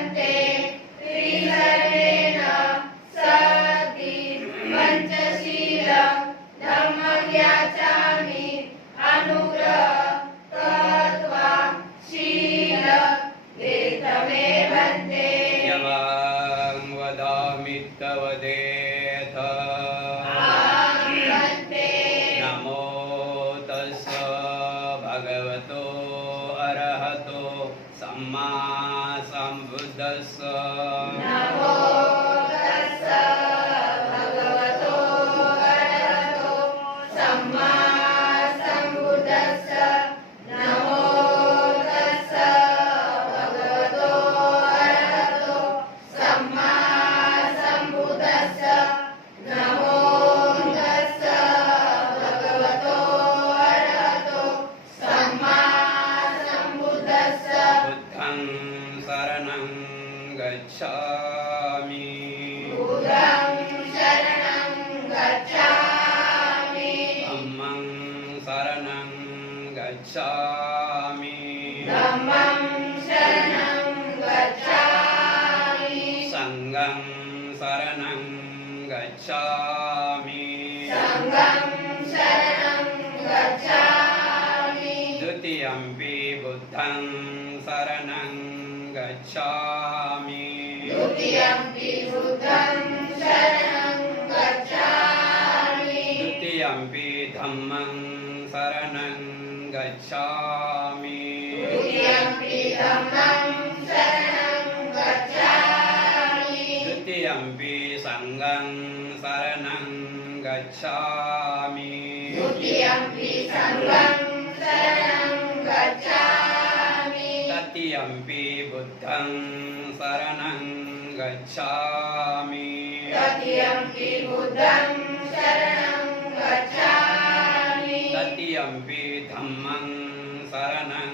भन्ते त्रिसर्वेण सति पंचशीलं धम्मज्ञाचामि अनुग्रहत्वा शीलं वेदमे भन्ते यवां वदामि तव देथ नमो तस्स भगवतो अरहतो सम्मा सम्बुद्धस्स नमो तस्स भगवतो अरहतो सम्मा सम्बुद्धस्स नमो तस्स भगवतो अरहतो सम्मा सम्बुद्धस्स नमो तस्स भगवतो अरहतो सम्मा सम्बुद्धस्स बुद्धं शरणं गच्छामि बुद्धं शरणं गच्छामि धम्मं शरणं गच्छामि धम्मं शरणं गच्छामि संघं शरणं गच्छामि संघं शरणं गच्छामि द्वितीयम्पि बुद्धं शरणं गच्छामि द्वितीयम्पि बुद्धं शरणं गच्छामि द्वितीयम्पि धम्मं शरणं गच्छामि द्वितीयम्पि धम्मं शरणं गच्छामि द्वितीयम्पि संघं शरणं गच्छामि द्वितीयम्पि संघं शरणं गच्छामि तृतीयम्पि बुद्धं शरणं गच्छामि तृतीयम्पि बुद्धं शरणं गच्छामि तृतीयम्पि धम्मं शरणं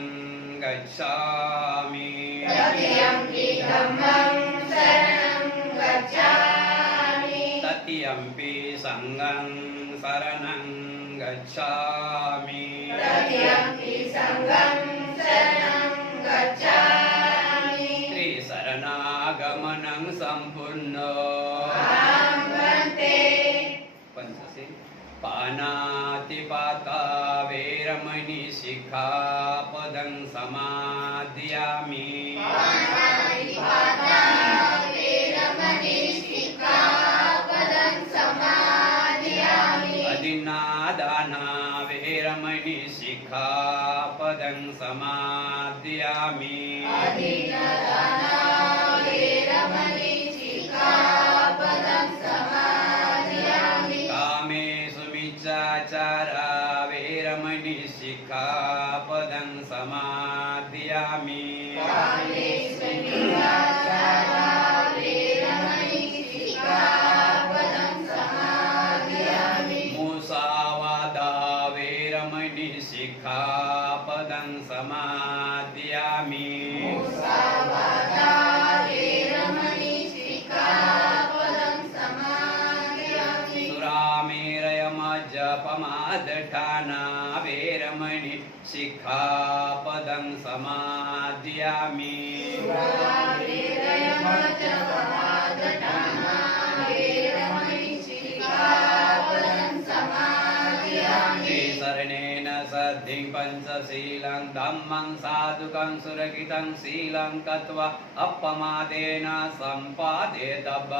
गच्छामि तृतीयम्पि धम्मं शरणं गच्छामि तृतीयम्पि संघं शरणं गच्छामि तृतीयम्पि संघं शरणं गच्छामि त्रिशरणागमनं सम्पूर्ण अहं भन्ते पंचशील पानातिपाता वेरमणि शिखापदं समादयामि पाणातिपाता वेरमणि शिखापदं समादयामि अदिन्नादाना वेरमणि शिखापदं समादयामि अदिन्नादाना वेरमणि शिखापदं समादयामि कामेषु मिच्छाचारा वेरमणि शिखापदं समादयामि कामेषु मिथ्याचारा वेरमणि शिखापदं समादयामि मुसावादा वेरमणि शिखापदं समादयामि मुसावादा वेरमणि शिखापदं समादयामि सुरामेरयमज्जपमादठाना वेरमणि शिखापदं समादयामि सुरामेरयमज्जपमादठाना वेरमणि शिखापदं समादयामि शरणेन सद्धिं पंचशीलं धम्मं साधुकं सुरक्षितं शीलं कत्वा अपमादेन सम्पादेतव्यम्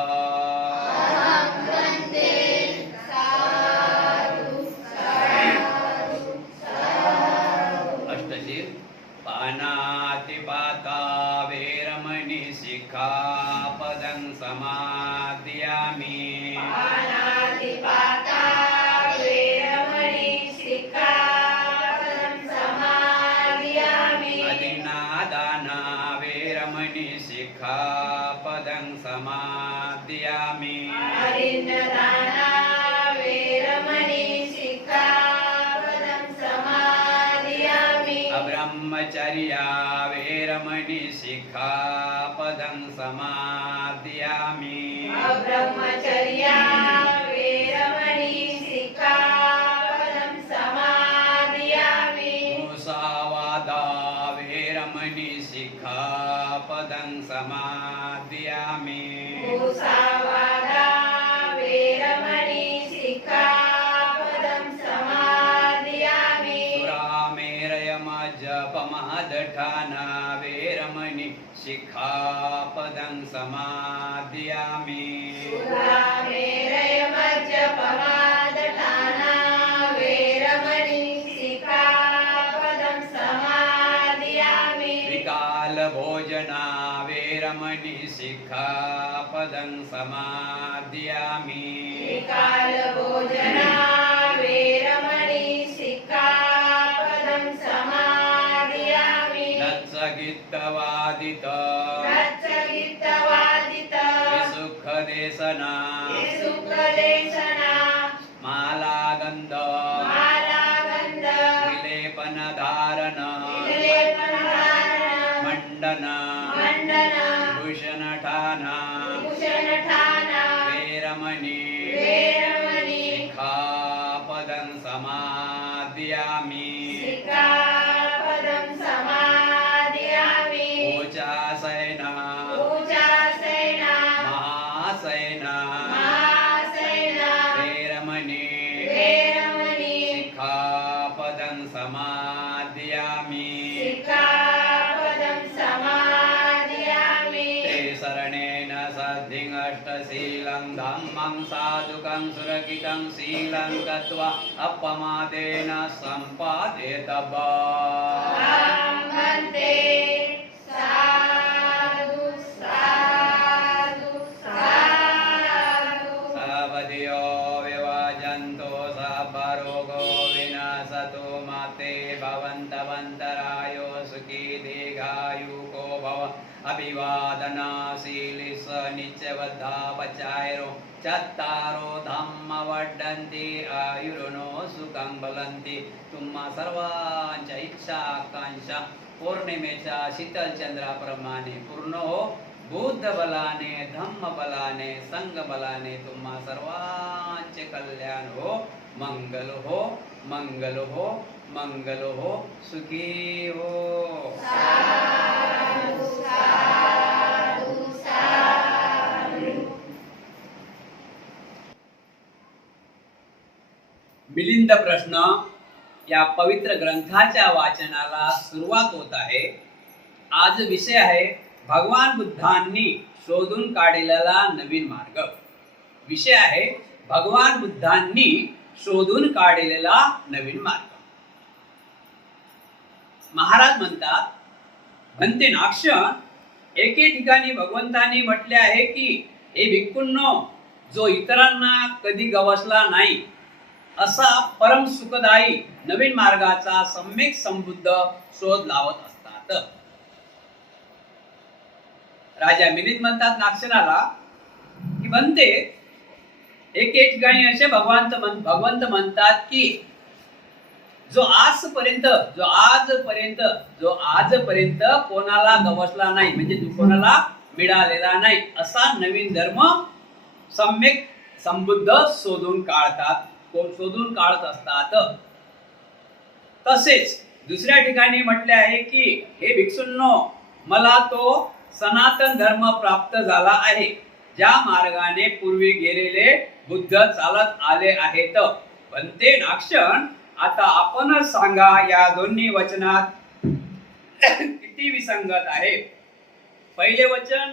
अहं भन्ते साधु साधु साधु अष्टशील पानातिपाता वेरमणि शिखापदं समादयामि पाणातिपाता वेरमणि शिखापदं समादयामि अदिन्नादाना वेरमणि शिखापदं समादयामि अदिन्नादाना वेरमणि शिखापदं समादयामि अब्रह्मचर्या वेरमणि शिखापदं समादयामि अब्रह्मचर्या वेरमणि शिखापदं समादयामि मुसावादा वेरमणि शिखापदं समादियामि मुसावादा वेरमणि सिक्खापदं समादियामि सुरामेरयमजपमहदठाना वेरमणि शिखापदं समादियामि सुरामेरयमज्जपमादठाना वेरमणि सिक्खापदं समादियामि विकालभोजना वेरमणि शिखापदं समादियामि विकालभोजना वेरमणि सिक्खापदं समादियामि नत्सगित्तवादित रच्चगित्तवादित विसुखदेशना सुखदेशना मालागन्ध मालागन्ध विलेपनधारण विलेपनधारण मण्डन मण्डन भूषणठाना भूषणठाना वेरमणि वेरमणि शिखापदं समादियामि सिक्खापदं समादियामि ऊचासैना पूजासेना महासैना महासेना वेरमणि वेरमणि शिखापदं समादियामि सिक्खापदं समादियामि ते शरणेन सद्धिङ्गष्टशीलं धम्मं साधुकं सुरक्षितं शीलं गत्वा अपमादेन सम्पादेतव्यम् भन्ते साधु साधु साधु सावधियो विवाजन्तो साभरोगो विनाशतो माते भवन्तवन्तरायो सुखी दीर्घायुको भव अभिवादनशीली स नित्यवद्धापचायरो चत्तारो धम्म वड्डन्ति आयुर्नो सुखं बलन्ति तुम्हा सर्वांच्या इच्छा आकांक्षा पौर्णिमेच्या शीतल चंद्राप्रमाणे पूर्ण हो बुद्ध बलाने धम्म बलाने संग बलाने तुम्हा सर्वांचे कल्याण हो मंगल हो मंगल हो मंगल हो सुखी हो साधु साधु साधु मिलिंद प्रश्न या पवित्र ग्रंथाच्या वाचनाला सुरुवात होत आहे. आज विषय आहे भगवान बुद्धांनी शोधून काढलेला नवीन मार्ग. विषय आहे भगवान बुद्धांनी शोधून काढलेला नवीन मार्ग. महाराज म्हणतात, म्हणते नाक्ष, एके ठिकाणी भगवंतांनी म्हटले आहे की हे भिक्खूंनो, जो इतरांना कधी गवसला नाही असा परम सुखदायी नवीन मार्गाचा सम्यक संबुद्ध शोध लावत असतात. राजा मिलिंद म्हणतात नाक्षराला की म्हणते एके ठिकाणी असे भगवंत म्हणतात की जो आजपर्यंत कोणाला गवसला नाही, म्हणजे कोणाला मिळालेला नाही असा नवीन धर्म सम्यक संबुद्ध शोधून काढत असतात. तसेच दुसऱ्या ठिकाणी म्हटले आहे की हे भिक्षूंनो, मला तो सनातन धर्म प्राप्त झाला आहे, ज्या मार्गाने पूर्वी गेलेले बुद्ध चालत आले आहेत. बनते नाक्षण, आता आपणच सांगा या दोन्ही वचनात किती विसंगत आहे. पहिले वचन,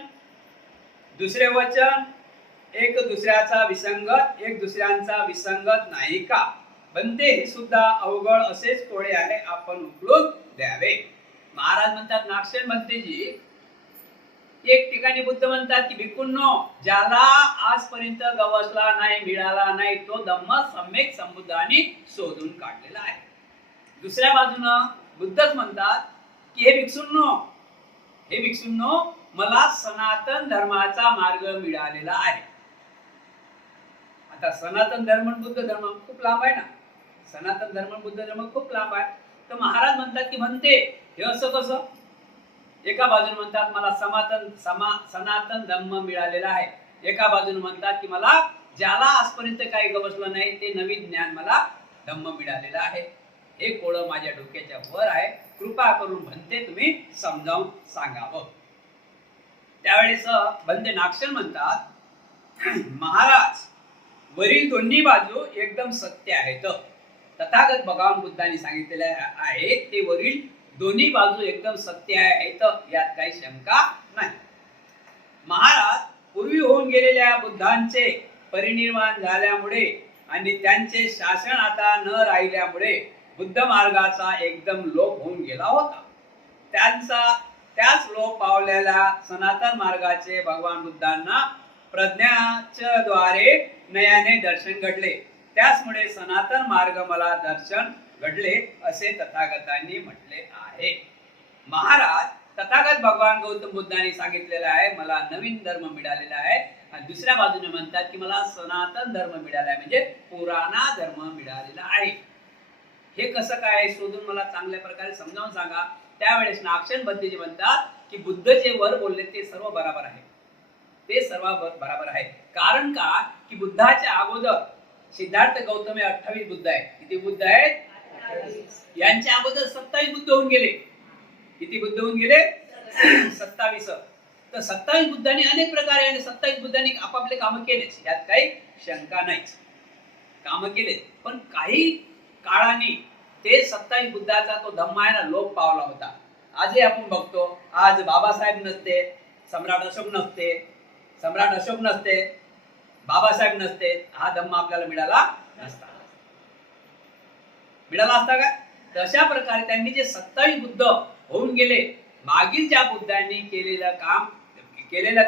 दुसरे वचन एक दुसऱ्यांचा विसंगत नाही का? बनते हे सुद्धा अवघड असेच कोडे आहे, आपण उकलून द्यावे. महाराज म्हणतात नाक्षण बनतेजी, एक ठिकाणी बुद्ध म्हणतात की भिक्खूंनो, ज्याला आजपर्यंत गवसला नाही, मिळाला नाही, तो धम्म सम्यक संबुद्धांनी शोधून काढलेला आहे. दुसऱ्या बाजूनं बुद्धच म्हणतात की हे भिक्षूंनो, मला सनातन धर्माचा मार्ग मिळालेला आहे. आता सनातन धर्म बुद्ध धर्म खूप लांब आहे ना, सनातन धर्म बुद्ध धर्म खूप लांब आहे. तर महाराज म्हणतात की म्हणते हे असं कसं? एका बाजूने म्हणतात मला सनातन धर्म मिळालेला आहे, एका बाजूने म्हणतात की मला ज्याला आजपर्यंत काही गवसलं नाही ते नवीन ज्ञान मला धम्म मिळालेला आहे. हे कोळं माझ्या डोक्याच्या वर आहे, कृपा करून म्हणते तुम्ही समजावून सांगावं. त्यावेळेस बंदे नागशन म्हणतात, महाराज वरील दोन्ही बाजू एकदम सत्य आहेत. तथागत भगवान बुद्धांनी सांगितलेले आहे ते वरील दोन्ही बाजू एकदम सत्य आहेत, यात काही शंका नाही. महाराज पूर्वी होऊन गेलेल्या बुद्धांचे परिनिर्वाण झाल्यामुळे आणि त्यांचे शासन आता न राहिल्यामुळे बुद्ध मार्गाचा एकदम लोप होऊन गेला होता. त्याच लोप पावलेल्या सनातन मार्गाचे भगवान बुद्धांना प्रज्ञाच्या द्वारे नयाने दर्शन घडले. त्याचमुळे सनातन मार्ग मला दर्शन घडले असे तथागतांनी म्हटले आहे. महाराज तथागत भगवान गौतम बुद्धांनी सांगितलेलं आहे मला नवीन धर्म मिळालेला आहे, आणि दुसऱ्या बाजूने म्हणतात की मला सनातन धर्म मिळाला आहे, म्हणजे पुराणा धर्म मिळालेला आहे. हे कसं काय शोधून मला चांगल्या प्रकारे समजावून सांगा. त्यावेळेस नागशन बद्दीजी म्हणतात की बुद्ध जे वर बोलले ते सर्व बरोबर आहे, ते सर्व बरोबर आहे. कारण का की बुद्धाच्या अगोदर सिद्धार्थ गौतम हे 28 बुद्ध आहेत. किती बुद्ध आहेत? 28. यांच्या अगोदर 27 बुद्ध होऊन गेले. किती बुद्ध होऊन गेले? 27. तर 27 बुद्धांनी अनेक प्रकारे आणि 27 बुद्धांनी आपापले काम केलेच, यात काही शंका नाहीच. काम केले, पण काही काळाने ते 27 बुद्धाचा तो धम्म आहे ना लोप पावला होता. आजही आपण बघतो, आज बाबासाहेब नसते, सम्राट अशोक नसते, बाबासाहेब नसते, हा धम्म आपल्याला मिळाला नसता. का? तशा प्रकारे त्यांनी जे 27 बुद्ध होऊन गेले, मागील ज्या बुद्धांनी केलेलं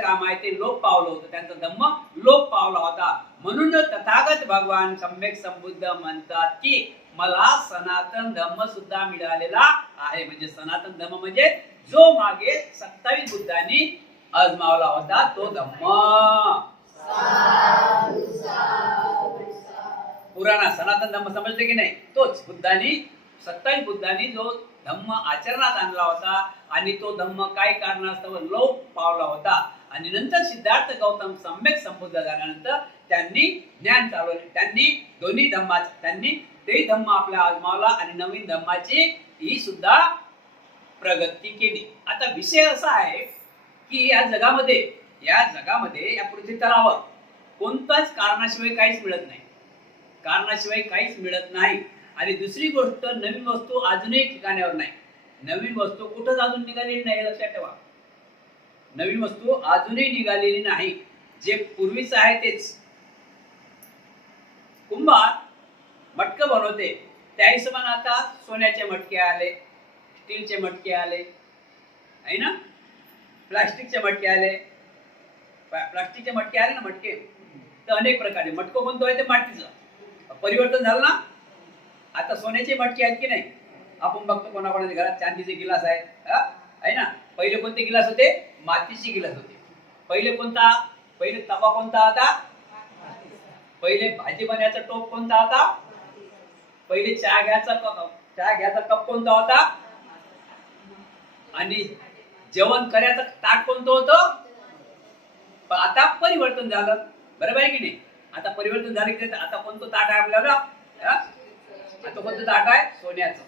काम आहे ते लोप पावलं होतं, त्यांचा धम्म लोप पावला होता. म्हणून तथागत भगवान सम्यक संबुद्ध म्हणतात की मला सनातन धम्म सुद्धा मिळालेला आहे. म्हणजे सनातन धम्म म्हणजे जो मागे 27 बुद्धांनी आजमावला होता तो धम्म. पुराणा सनातन धम्म समजले की नाही? तोच 27 बुद्धांनी जो धम्म आचरणात आणला होता आणि तो धम्म काही कारणास्तव लोप पावला होता. आणि नंतर सिद्धार्थ गौतम सम्यक संबुद्ध झाल्यानंतर त्यांनी ज्ञान चालवले, त्यांनी तेही धम्म आपल्या आजमावला आणि नवीन धम्माची ही सुद्धा प्रगती केली. आता विषय असा आहे की या जगामध्ये या पृथ्वी तलावर कोणत्याच कारणाशिवाय काहीच मिळत नाही. आणि दुसरी गोष्ट, नवीन वस्तू अजूनही ठिकाणावर नाही. नवीन वस्तू कुठंच अजून निघालेली नाही, लक्षात ठेवा. नवीन वस्तू अजूनही निघालेली नाही. जे पूर्वीच आहे तेच. कुंभार मटकं बनवते, त्या हिशोबाने आता सोन्याचे मटके आले, स्टीलचे मटके आले आहे ना, प्लास्टिकचे मटके आले ना. मटके तर अनेक प्रकारे. मटकं कोणतं आहे ते मातीचं परिवर्तन झालं ना. आता सोन्याचे मटके आहेत की नाही? आपण बघतो कोणाकोणाच्या घरात चांदीचे गिलास आहेत, आहे ना. पहिले कोणते गिलास होते? मातीचे गिलास होते. पहिले तवा कोणता होता? पहिले भाजी बनायचा टोप कोणता होता? पहिले चहा घ्यायचा कप कोणता होता? आणि जेवण करायचं ताट कोणतं होतं? पण आता परिवर्तन झालं, बरोबर आहे की नाही? आता परिवर्तन झालं की आता कोणतं ताट आहे आपल्याला? आता कोणतं ताट आहे? सोन्याचं.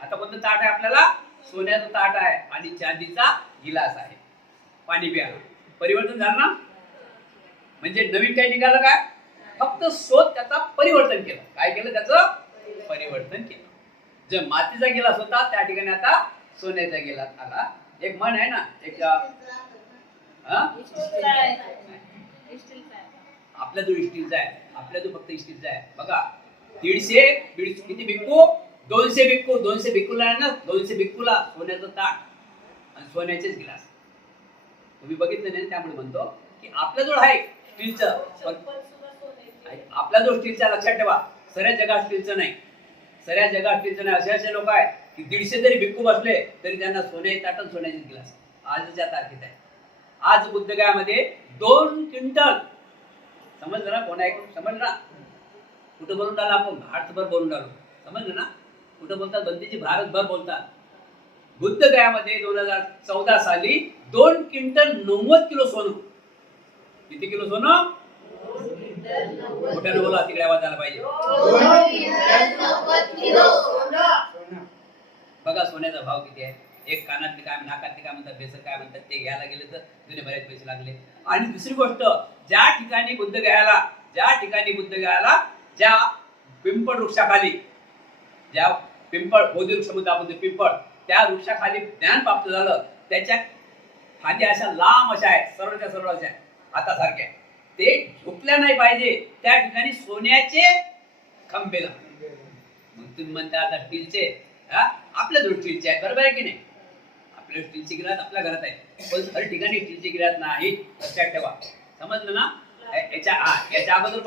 आता कोणतं ताट आहे आपल्याला? सोन्याचं ताट आहे आणि चांदीचा गिलास आहे पाणी प्यायला. परिवर्तन झालं ना. म्हणजे नवीन काही निघालं काय? फक्त शोध त्याचा परिवर्तन केलं. काय केलं? त्याचं परिवर्तन केलं. जे मातीचा गिलास होता त्या ठिकाणी आता सोन्याचा गिलास आला. एक म्हण आहे ना, एक आपला जो स्टीलचा आहे, फक्त स्टीलचा आहे. बघा, 150 किती भिक्खू? 200 भिक्खूला आहे ना, 200 भिक्खूला सोन्याचं ताट आणि सोन्याचेच गिलास. तुम्ही बघितलं नाही, त्यामुळे म्हणतो की आपला जो आहे स्टीलचं, आपला जो स्टीलचा, लक्षात ठेवा, सगळ्या जगात स्टीलचं नाही. असे लोक आहेत की 150 जरी भिक्खू बसले तरी त्यांना सोन्याचे ताट आणि सोन्याचे गिलास. आजच्या तारखेत आहे. आज बुद्धगयामध्ये 2 क्विंटल, समजलं ना? कोण ऐकून समजलं ना? कुठं बोलून राहिलो आपण? भारतभर बोलून राहिलो, समजलं ना? कुठं बोलतात? बंदीची भारतभर बोलतात. बुद्धगयामध्ये 2014 साली 2 क्विंटल 90 किलो सोनं. किती किलो सोनं? मोठ्यानं बोला, तिकडे आवाज आला पाहिजे. बघा सोन्याचा भाव किती आहे. एक कानातले काय नाकातले काय म्हणतात बेसर काय म्हणतात ते घ्यायला गेले तर जुने बरेच पैसे लागले. आणि दुसरी गोष्ट ज्या ठिकाणी बुद्धगयाला ज्या पिंपळ वृक्षाखाली ज्या पिंपळ बोधी वृक्ष म्हणतो आपण पिंपळ त्या वृक्षाखाली ज्ञान प्राप्त झालं त्याच्या खाली अशा लांब अशा आहेत सर्वच्या सर्व अशा हातासारख्या ते झुकल्या नाही पाहिजे त्या ठिकाणी सोन्याचे खंबे लागले. मग तुम्ही म्हणता आता स्टीलचे आपल्या जवळ स्टीलचे आहेत बरोबर आहे की नाही आपल्या स्टीलची गिलास आपल्या घरात आहे पण हर ठिकाणी स्टीलची गिलास नाही लक्षात ठेवा समजलं ना. याच्या अगोदर पण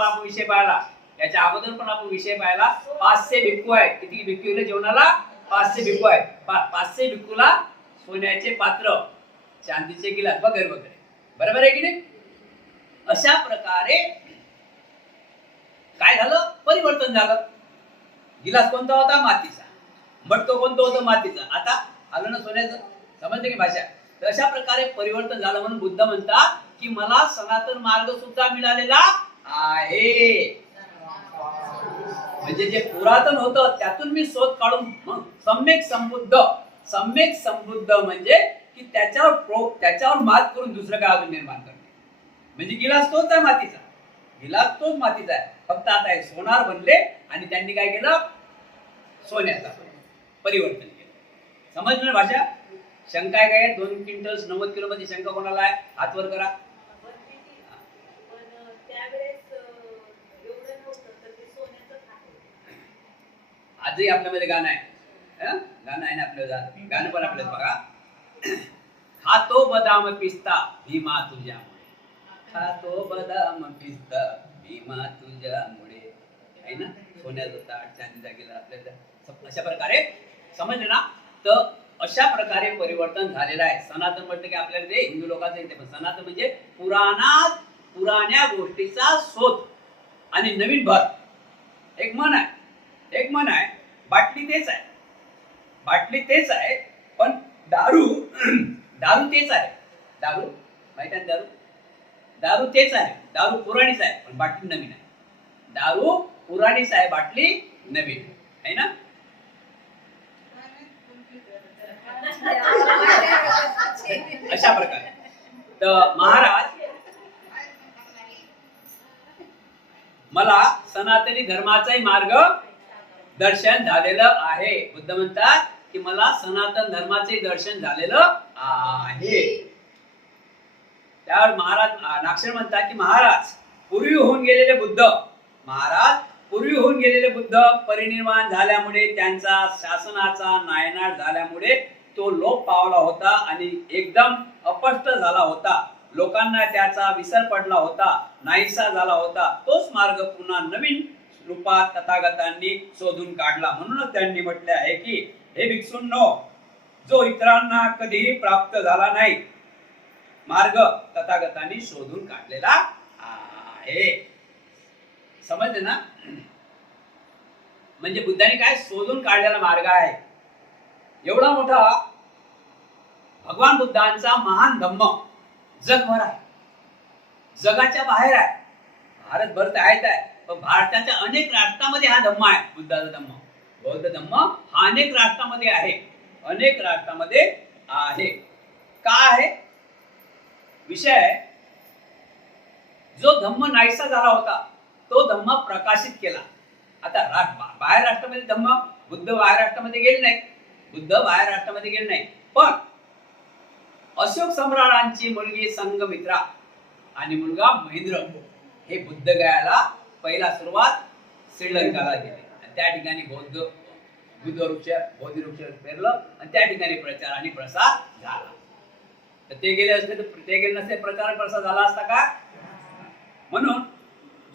आपण विषय पाहिला 500 भिक्खू आहेत. किती भिक्खू जेवणाला 500 भिक्खू आहेत. 500 भिक्खूला सोन्याचे पात्र चांदीचे गिलास वगैरे वगैरे बरोबर आहे की नाही. अशा प्रकारे काय झालं परिवर्तन झालं. गिलास कोणता होता मातीचा मटकं कोणतं होतं मातीचा आता आलं ना सोन्याचं समजलं की भाषा. तर अशा प्रकारे परिवर्तन झालं म्हणून बुद्ध म्हणतात की मला सनातन मार्ग सुद्धा मिळालेला आहे. म्हणजे जे पुरातन होतं त्यातून मी शोध काढून सम्यक संबुद्ध म्हणजे की त्याच्यावर मात करून दुसरं काय अजून निर्माण करणे. म्हणजे गिलास तोच आहे मातीचा आहे फक्त आता हे सोनार बनले आणि त्यांनी काय केलं सोन्याचा परिवर्तन केलं. समजलं भाषा. शंका आहे काय 2 क्विंटल 90 किलो मध्ये शंका कोणाला आहे हात वर करा. आजही आपल्यामध्ये गाणं आहे ना आपलं गाणं पण आपल्याला बघा. खातो बदाम पिस्ता भीमा तुझ्यामुळे खातो बदाम पिस्ता भीमा तुझ्यामुळे आहे ना. सोन्याचा ताट चांदीचा गिलास आपल्याला अशा प्रकारे समजलं ना. तर अशा प्रकारे परिवर्तन झालेलं आहे. सनातन म्हटलं की आपल्याला ते हिंदू लोकांचं येते पण सनातन म्हणजे पुराण्या गोष्टीचा शोध आणि नवीन भर. एक मन आहे बाटली तेच आहे पण दारू तेच आहे. दारू माहिती आहे दारू तेच आहे. दारू पुराणीच आहे पण बाटली नवीन आहे. दारू पुराणीच आहे बाटली नवीन आहे ना. अशा प्रकारे तर महाराज मला सनातनी धर्माचाही मार्ग दर्शन झालेलं आहे. बुद्ध म्हणतात की मला सनातन धर्माचे दर्शन झालेलं आहे. त्यावर महाराज नागशेर म्हणतात की महाराज पूर्वी होऊन गेलेले बुद्ध परिनिर्वाण झाल्यामुळे त्यांचा शासनाचा नायनाट झाल्यामुळे तो लोप पावला होता आणि एकदम अपष्ट झाला होता. लोकांना त्याचा विसर पडला होता नाहीसा झाला होता. तोच मार्ग पुन्हा नवीन रूपात तथागतांनी शोधून काढला. म्हणूनच त्यांनी म्हटले आहे की हे भिक्षूंनो जो इतरांना कधीही प्राप्त झाला नाही मार्ग तथागतांनी शोधून काढलेला आहे. समजले ना. म्हणजे बुद्धाने काय शोधून काढलेला मार्ग आहे. एवढा मोठा भगवान बुद्धांचा महान धम्म जगभर आहे जगाच्या बाहेर आहे. भारतभर तर आहेच आहे पण भारताच्या अनेक राष्ट्रांमध्ये हा धम्म आहे. बुद्धाचा धम्म बौद्ध धम्म हा अनेक राष्ट्रांमध्ये आहे. का आहे विषय जो धम्म नाहीसा झाला होता तो धम्म प्रकाशित केला. आता बाहेर राष्ट्रामध्ये धम्म बुद्ध बाहेर राष्ट्रामध्ये गेले नाही पण अशोक सम्राटांची मुलगी संघमित्रा आणि मुलगा महेंद्र हे बुद्ध गयाला पहिला सुरुवात श्रीलंकाला गेले आणि त्या ठिकाणी बोधी वृक्ष पेरलं आणि त्या ठिकाणी प्रचार आणि प्रसार झाला. तर ते गेले नसते प्रचार प्रसार झाला असता का. म्हणून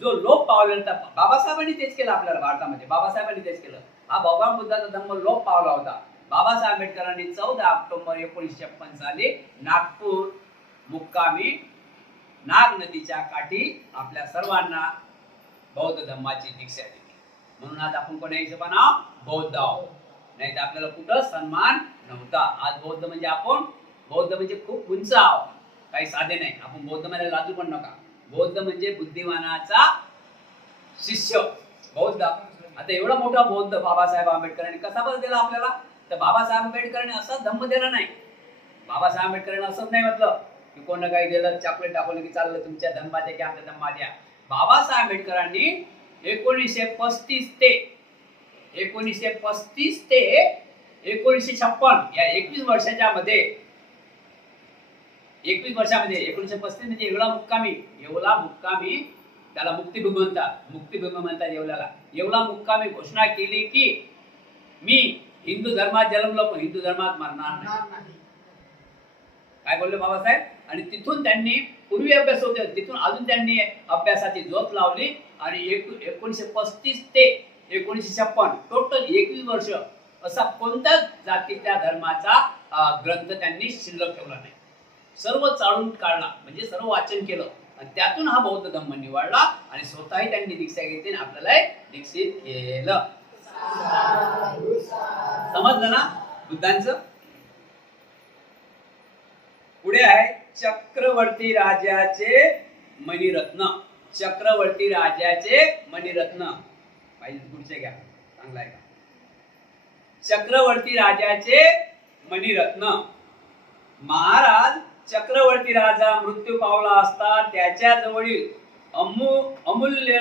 जो लोप पावलेला बाबासाहेबांनी तेच केलं आपल्याला भारतामध्ये. बाबासाहेबांनी तेच केलं. हा भगवान बुद्धाचा धम्म लोप पावला होता. बाबासाहेब आंबेडकरांनी 14 ऑक्टोबर 1956 साली नागपूर मुक्कामी नाग नदीच्या काठी आपल्या सर्वांना बौद्ध धम्माची दीक्षा दिली. म्हणून आज आपण कोण्या हिशोबाने बौद्ध आहोत. नाही तर आपल्याला कुठं सन्मान नव्हता. आज बौद्ध म्हणजे खूप उंच आहोत काही साधे नाही. आपण बौद्ध मध्ये लाजू पण नका. बौद्ध म्हणजे बुद्धिमानाचा शिष्य बौद्ध. आता एवढा मोठा बौद्ध बाबासाहेब आंबेडकरांनी कसा बदल दिला आपल्याला. तर बाबासाहेब आंबेडकरांनी असा धम्म दिला नाही. बाबासाहेब आंबेडकरांनी असंच नाही म्हटलं की कोण काही दिलं चॉकलेट दाखवलं की चाललं तुमच्या धम्मा द्या की आमच्या धम्मा द्या. बाबासाहेब आंबेडकरांनी 1935 ते 1956 या 21 वर्षामध्ये 1935 म्हणजे एवढा मुक्कामी त्याला मुक्तिभूमी म्हणतात एवढा मुक्कामी घोषणा केली की मी हिंदू धर्मात जन्मलो पण हिंदू धर्मात मरणार नाही. काय बोलले बाबासाहेब. आणि तिथून त्यांनी पूर्वी अभ्यास होते तिथून अजून त्यांनी अभ्यासाची जोत लावली आणि 1935 ते 1956 टोटल 21 वर्ष असा कोणत्याच जातीच्या धर्माचा ग्रंथ त्यांनी शिल्लक ठेवला नाही. सर्व चाळून काढला म्हणजे सर्व वाचन केलं आणि त्यातून हा बौद्ध धम्म निवडला आणि स्वतःही त्यांनी दीक्षा घेतली आणि आपल्याला दीक्षित केलं. समजलं ना बुद्धांचं. पुढे आहे चक्रवर्ती राजाचे मणिरत्न. पाहिजे पुढचे घ्या चांगला आहे का. चक्रवर्ती राजाचे मणिरत्न. महाराज चक्रवर्ती राजा मृत्यू पावला असता त्याच्या जवळील अमूल्य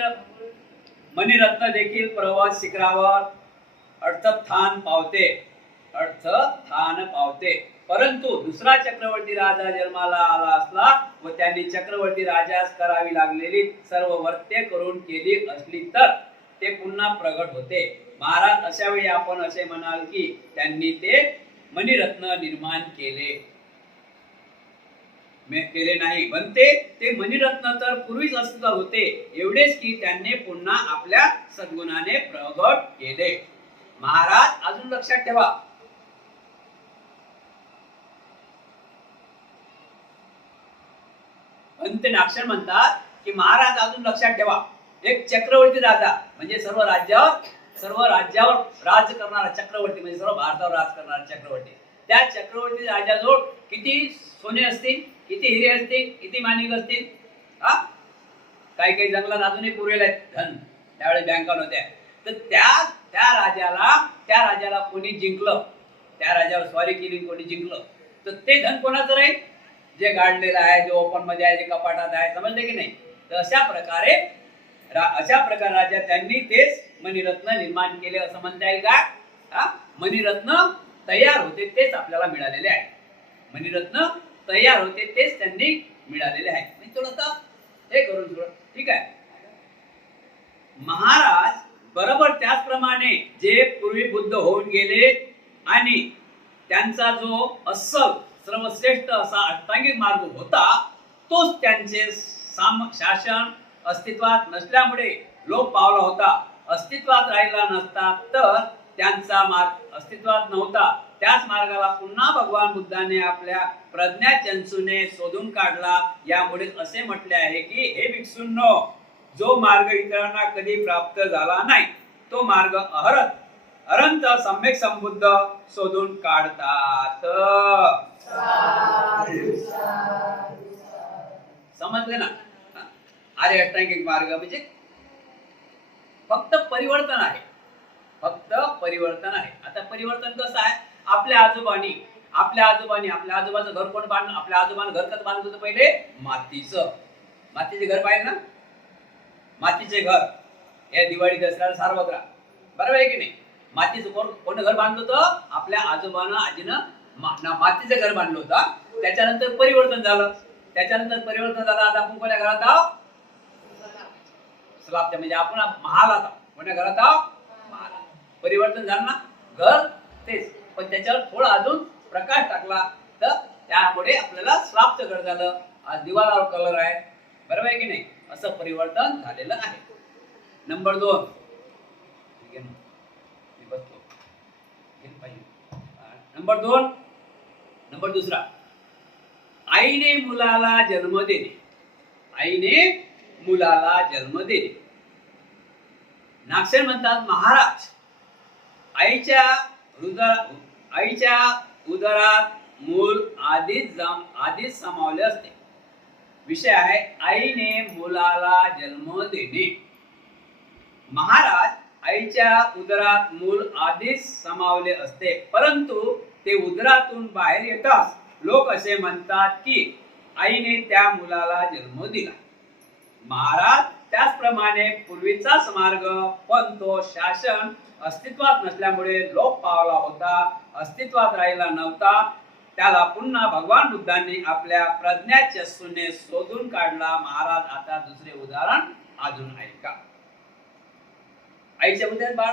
मणिरत्न देखील पर्वत शिखरावर अर्थस्थान पावते. परंतु दुसरा चक्रवर्ती राजा जन्माला आला असला व त्यांनी चक्रवर्ती राजास करावी लागलेली सर्व वर्त्य करून केली असली तर ते पुन्हा प्रगट होते. महाराज अशा वेळी आपण असे म्हणाल की त्यांनी ते मणिरत्न निर्माण केले नाही बनते. ते मणिरत्न तर पूर्वीच अस्तित्वात होते एवढेच की त्यांनी पुन्हा आपल्या सद्गुणाने प्रगट केले. महाराज अजून लक्षात ठेवा अंत्यनाक्षर म्हणतात की महाराज अजून लक्षात ठेवा एक चक्रवर्ती राजा म्हणजे सर्व राज्यावर राज करणारा चक्रवर्ती म्हणजे सर्व भारतावर राज करणारा चक्रवर्ती. त्या चक्रवर्ती राजाजवळ किती सोने असतील, किती हिरे असतील, किती माणिक असतील. काही जंगलात अजूनही पुरेल आहेत धन त्यावेळेस बँका नव्हत्या. तर त्या राजाला कोणी जिंकलं त्या राजावर स्वारी केली कोणी जिंकलं तर ते धन कोणाचं राहील जे गाडलेलं आहे जे ओपन मध्ये आहे जे कपाटात आहे. समजले की नाही. तर अशा प्रकारे राजा त्यांनी तेच मणिरत्न निर्माण केले असं म्हणता येईल का. मणिरत्न तयार होते तेच आपल्याला मिळालेले आहे. मणिरत्न तयार होते तेच त्यांनी मिळालेले आहे. थोडंसं हे करून थोडं ठीक आहे. महाराज बरोबर त्याचप्रमाणे जे पूर्वी बुद्ध होऊन गेले आणि त्यांचा जो अस्सल सर्वश्रेष्ठ असा अष्टांगिक मार्ग होता तोच त्यांचे शासन अस्तित्वात नसल्यामुळे लोप पावला होता. अस्तित्वात राहिला नसता तर त्यांचा मार्ग अस्तित्वात नव्हता. त्याच मार्गाला पुन्हा भगवान बुद्धाने आपल्या प्रज्ञा चंचूने शोधून काढला. यामुळे असे म्हटले आहे की हे भिक्षूंनो जो मार्ग इतरांना कधी प्राप्त झाला नाही तो मार्ग अनंत सम्यक संबुद्ध शोधून काढतात. समजले ना. आर्य अष्टांगिक मार्ग म्हणजे फक्त परिवर्तन आहे. आता परिवर्तन कसं आहे. आपल्या आजोबाचं घर कोण बांधलं. आपल्या आजोबानं घर कसं बांधलं होतं पहिले मातीचे घर पाहिजे ना. मातीचे घर या दिवाळी दसऱ्याला सार्वत्रा बरोबर आहे की नाही. मातीचं कोण घर बांधलं होतं आपल्या आजोबानं आजीनं मातीचं घर बांधलं होतं. त्याच्यानंतर परिवर्तन झालं. आता आपण कोण्या घरात आहोत स्लॅबच्या म्हणजे आपण महालात कोण्या घरात आहोत परिवर्तन झालं ना. घर तेच पण त्याच्यावर थोडा अजून प्रकाश टाकला तर त्यामुळे आपल्याला स्लॅबचं घर झालं. आज दिवालावर कलर आहे बरोबर आहे की नाही. असं परिवर्तन झालेलं आहे. नंबर 2 नंबर दुसरा आईने मुलाला जन्म देणे. नागसेन म्हणतात महाराज आईच्या उदरात मूल आधीच समावले असते. विषय आहे आईने मुलाला जन्म देणे. महाराज आईच्या उदरात मूल आधीच समावले असते, परंतु ते उदरातून बाहेर येताच लोक असे म्हणतात की आईने त्या मुलाला जन्म दिला. महाराज त्याचप्रमाणे पूर्वीचाच मार्ग, पण तो शासन अस्तित्वात नसल्यामुळे लोप पावला होता, अस्तित्वात राहिला नव्हता. त्याला पुन्हा भगवान बुद्धांनी आपल्या प्रज्ञाचक्षुने शोधून काढला. महाराज आता दुसरे उदाहरण अजून ऐका. आईच्या उदयात बाळ,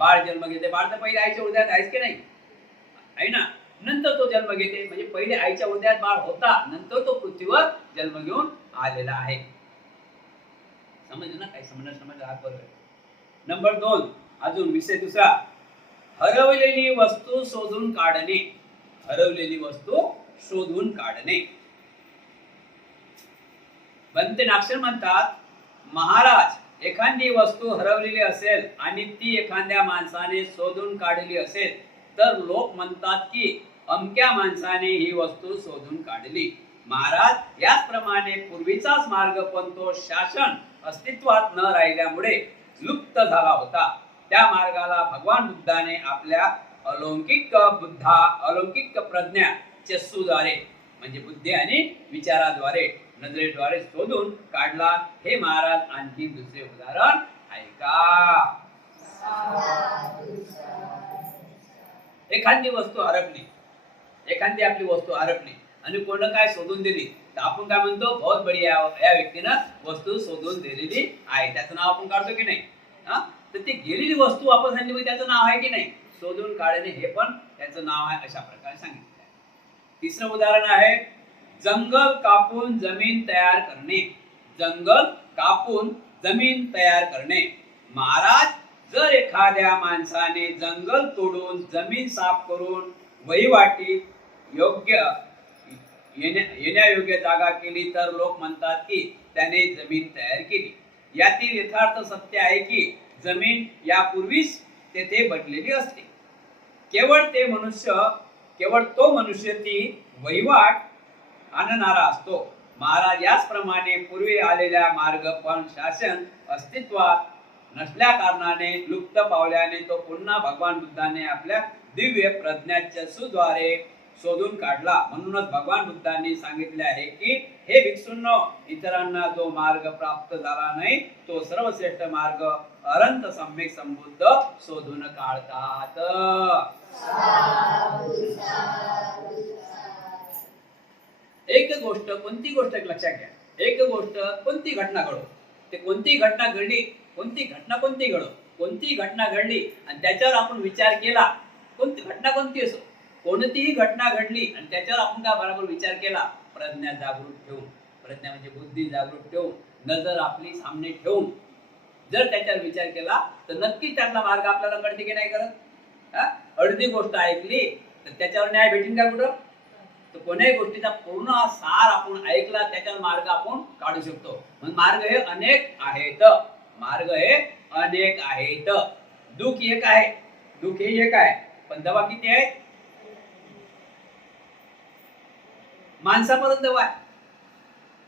बाळ जन्म घेते. बाळ तर पहिले आईच्या उदयात आहेच की नाही, आहे ना. नंतर तो जन्म घेते, म्हणजे पहिले आईच्या उदयात बाळ होता, नंतर तो पृथ्वीवर जन्म घेऊन आलेला आहे. समजलं ना? काही समजलं हात बरोबर. नंबर 2, अजून विषय दुसरा, हरवलेली वस्तू शोधून काढणे. हरवलेली वस्तू शोधून काढणे. बनते नाक्षर म्हणतात, महाराज एखादी वस्तू हरवलेली असेल आणि ती एखाद्या माणसाने शोधून काढली असेल तर लोक म्हणतात की अमक्या माणसाने ही वस्तू शोधून काढली. महाराज याचप्रमाणे पूर्वीचाच मार्ग, पण तो शासन अस्तित्वात न राहिल्यामुळे लुप्त झाला होता. त्या मार्गाला भगवान बुद्धाने आपल्या अलौकिक प्रज्ञा चक्षुद्वारे, म्हणजे बुद्धी आणि विचाराद्वारे, नजरेद्वारे शोधून काढला. हे महाराज आणखी दुसरे उदाहरण ऐका. एखादी वस्तू हरपली, एखादी आपली वस्तू हरपली आणि कोण काय शोधून दिली तर आपण काय म्हणतो, बहुत बढिया, या व्यक्तीनं वस्तू शोधून दिलेली आहे. त्याचं नाव आपण काढतो की नाही. तर ती गेलेली वस्तू वापस आणली म्हणजे त्याचं नाव आहे की नाही. शोधून काढणे हे पण त्याचं नाव आहे, अशा प्रकारे सांगितलं आहे. तिसरं उदाहरण आहे, जंगल कापून जमीन तयार करणे. जंगल कापून जमीन तयार करणे. महाराज जर एखाद्या माणसाने जंगल तोडून जमीन साफ करून वहिवाटीत येण्यायोग्य जागा केली तर लोक म्हणतात की त्याने जमीन तयार केली. यातील यथार्थ सत्य आहे की जमीन यापूर्वीच तेथे बनलेली असते. केवळ तो मनुष्य ती वहिवाट आणणारा असतो. महाराज याचप्रमाणे पूर्वी आलेला मार्ग, पण शासन अस्तित्वात नसल्या कारणाने लुप्त पावल्याने तो पुन्हा भगवान बुद्धाने आपल्या दिव्य प्रज्ञाचक्षुद्वारे शोधून काढला. म्हणूनच भगवान बुद्धांनी सांगितले आहे की हे भिक्षूंनो, इतरांना जो मार्ग प्राप्त झाला नाही तो सर्वश्रेष्ठ मार्ग अनंत सम्यक संबुद्ध शोधून काढतात. एक गोष्ट, कोणती गोष्ट लक्षात घ्या. एक गोष्ट, कोणती घटना घडो, ते कोणती घटना घडली, कोणती घटना घडली आणि त्याच्यावर आपण विचार केला, कोणती घटना कोणती असो, कोणतीही घटना घडली आणि त्याच्यावर आपण काय बरोबर विचार केला, प्रज्ञा जागृत ठेवून, प्रज्ञा म्हणजे बुद्धी जागृत ठेवून, नजर आपली सामने ठेवून जर त्याच्यावर विचार केला तर नक्की त्यातला मार्ग आपल्याला कळते की नाही करत. अर्धी गोष्ट ऐकली तर त्याच्यावर न्याय भेटेल का कुठं. तर कोणत्याही गोष्टीचा पूर्ण सार आपण ऐकला, त्याच्यावर मार्ग आपण काढू शकतो. म्हणून मार्ग हे अनेक आहेत. मार्ग हे अनेक आहेत. दुःख एक आहे, दुःख हे एक आहे, पण दवा किती आहे. माणसापर्यंत दवा आहे.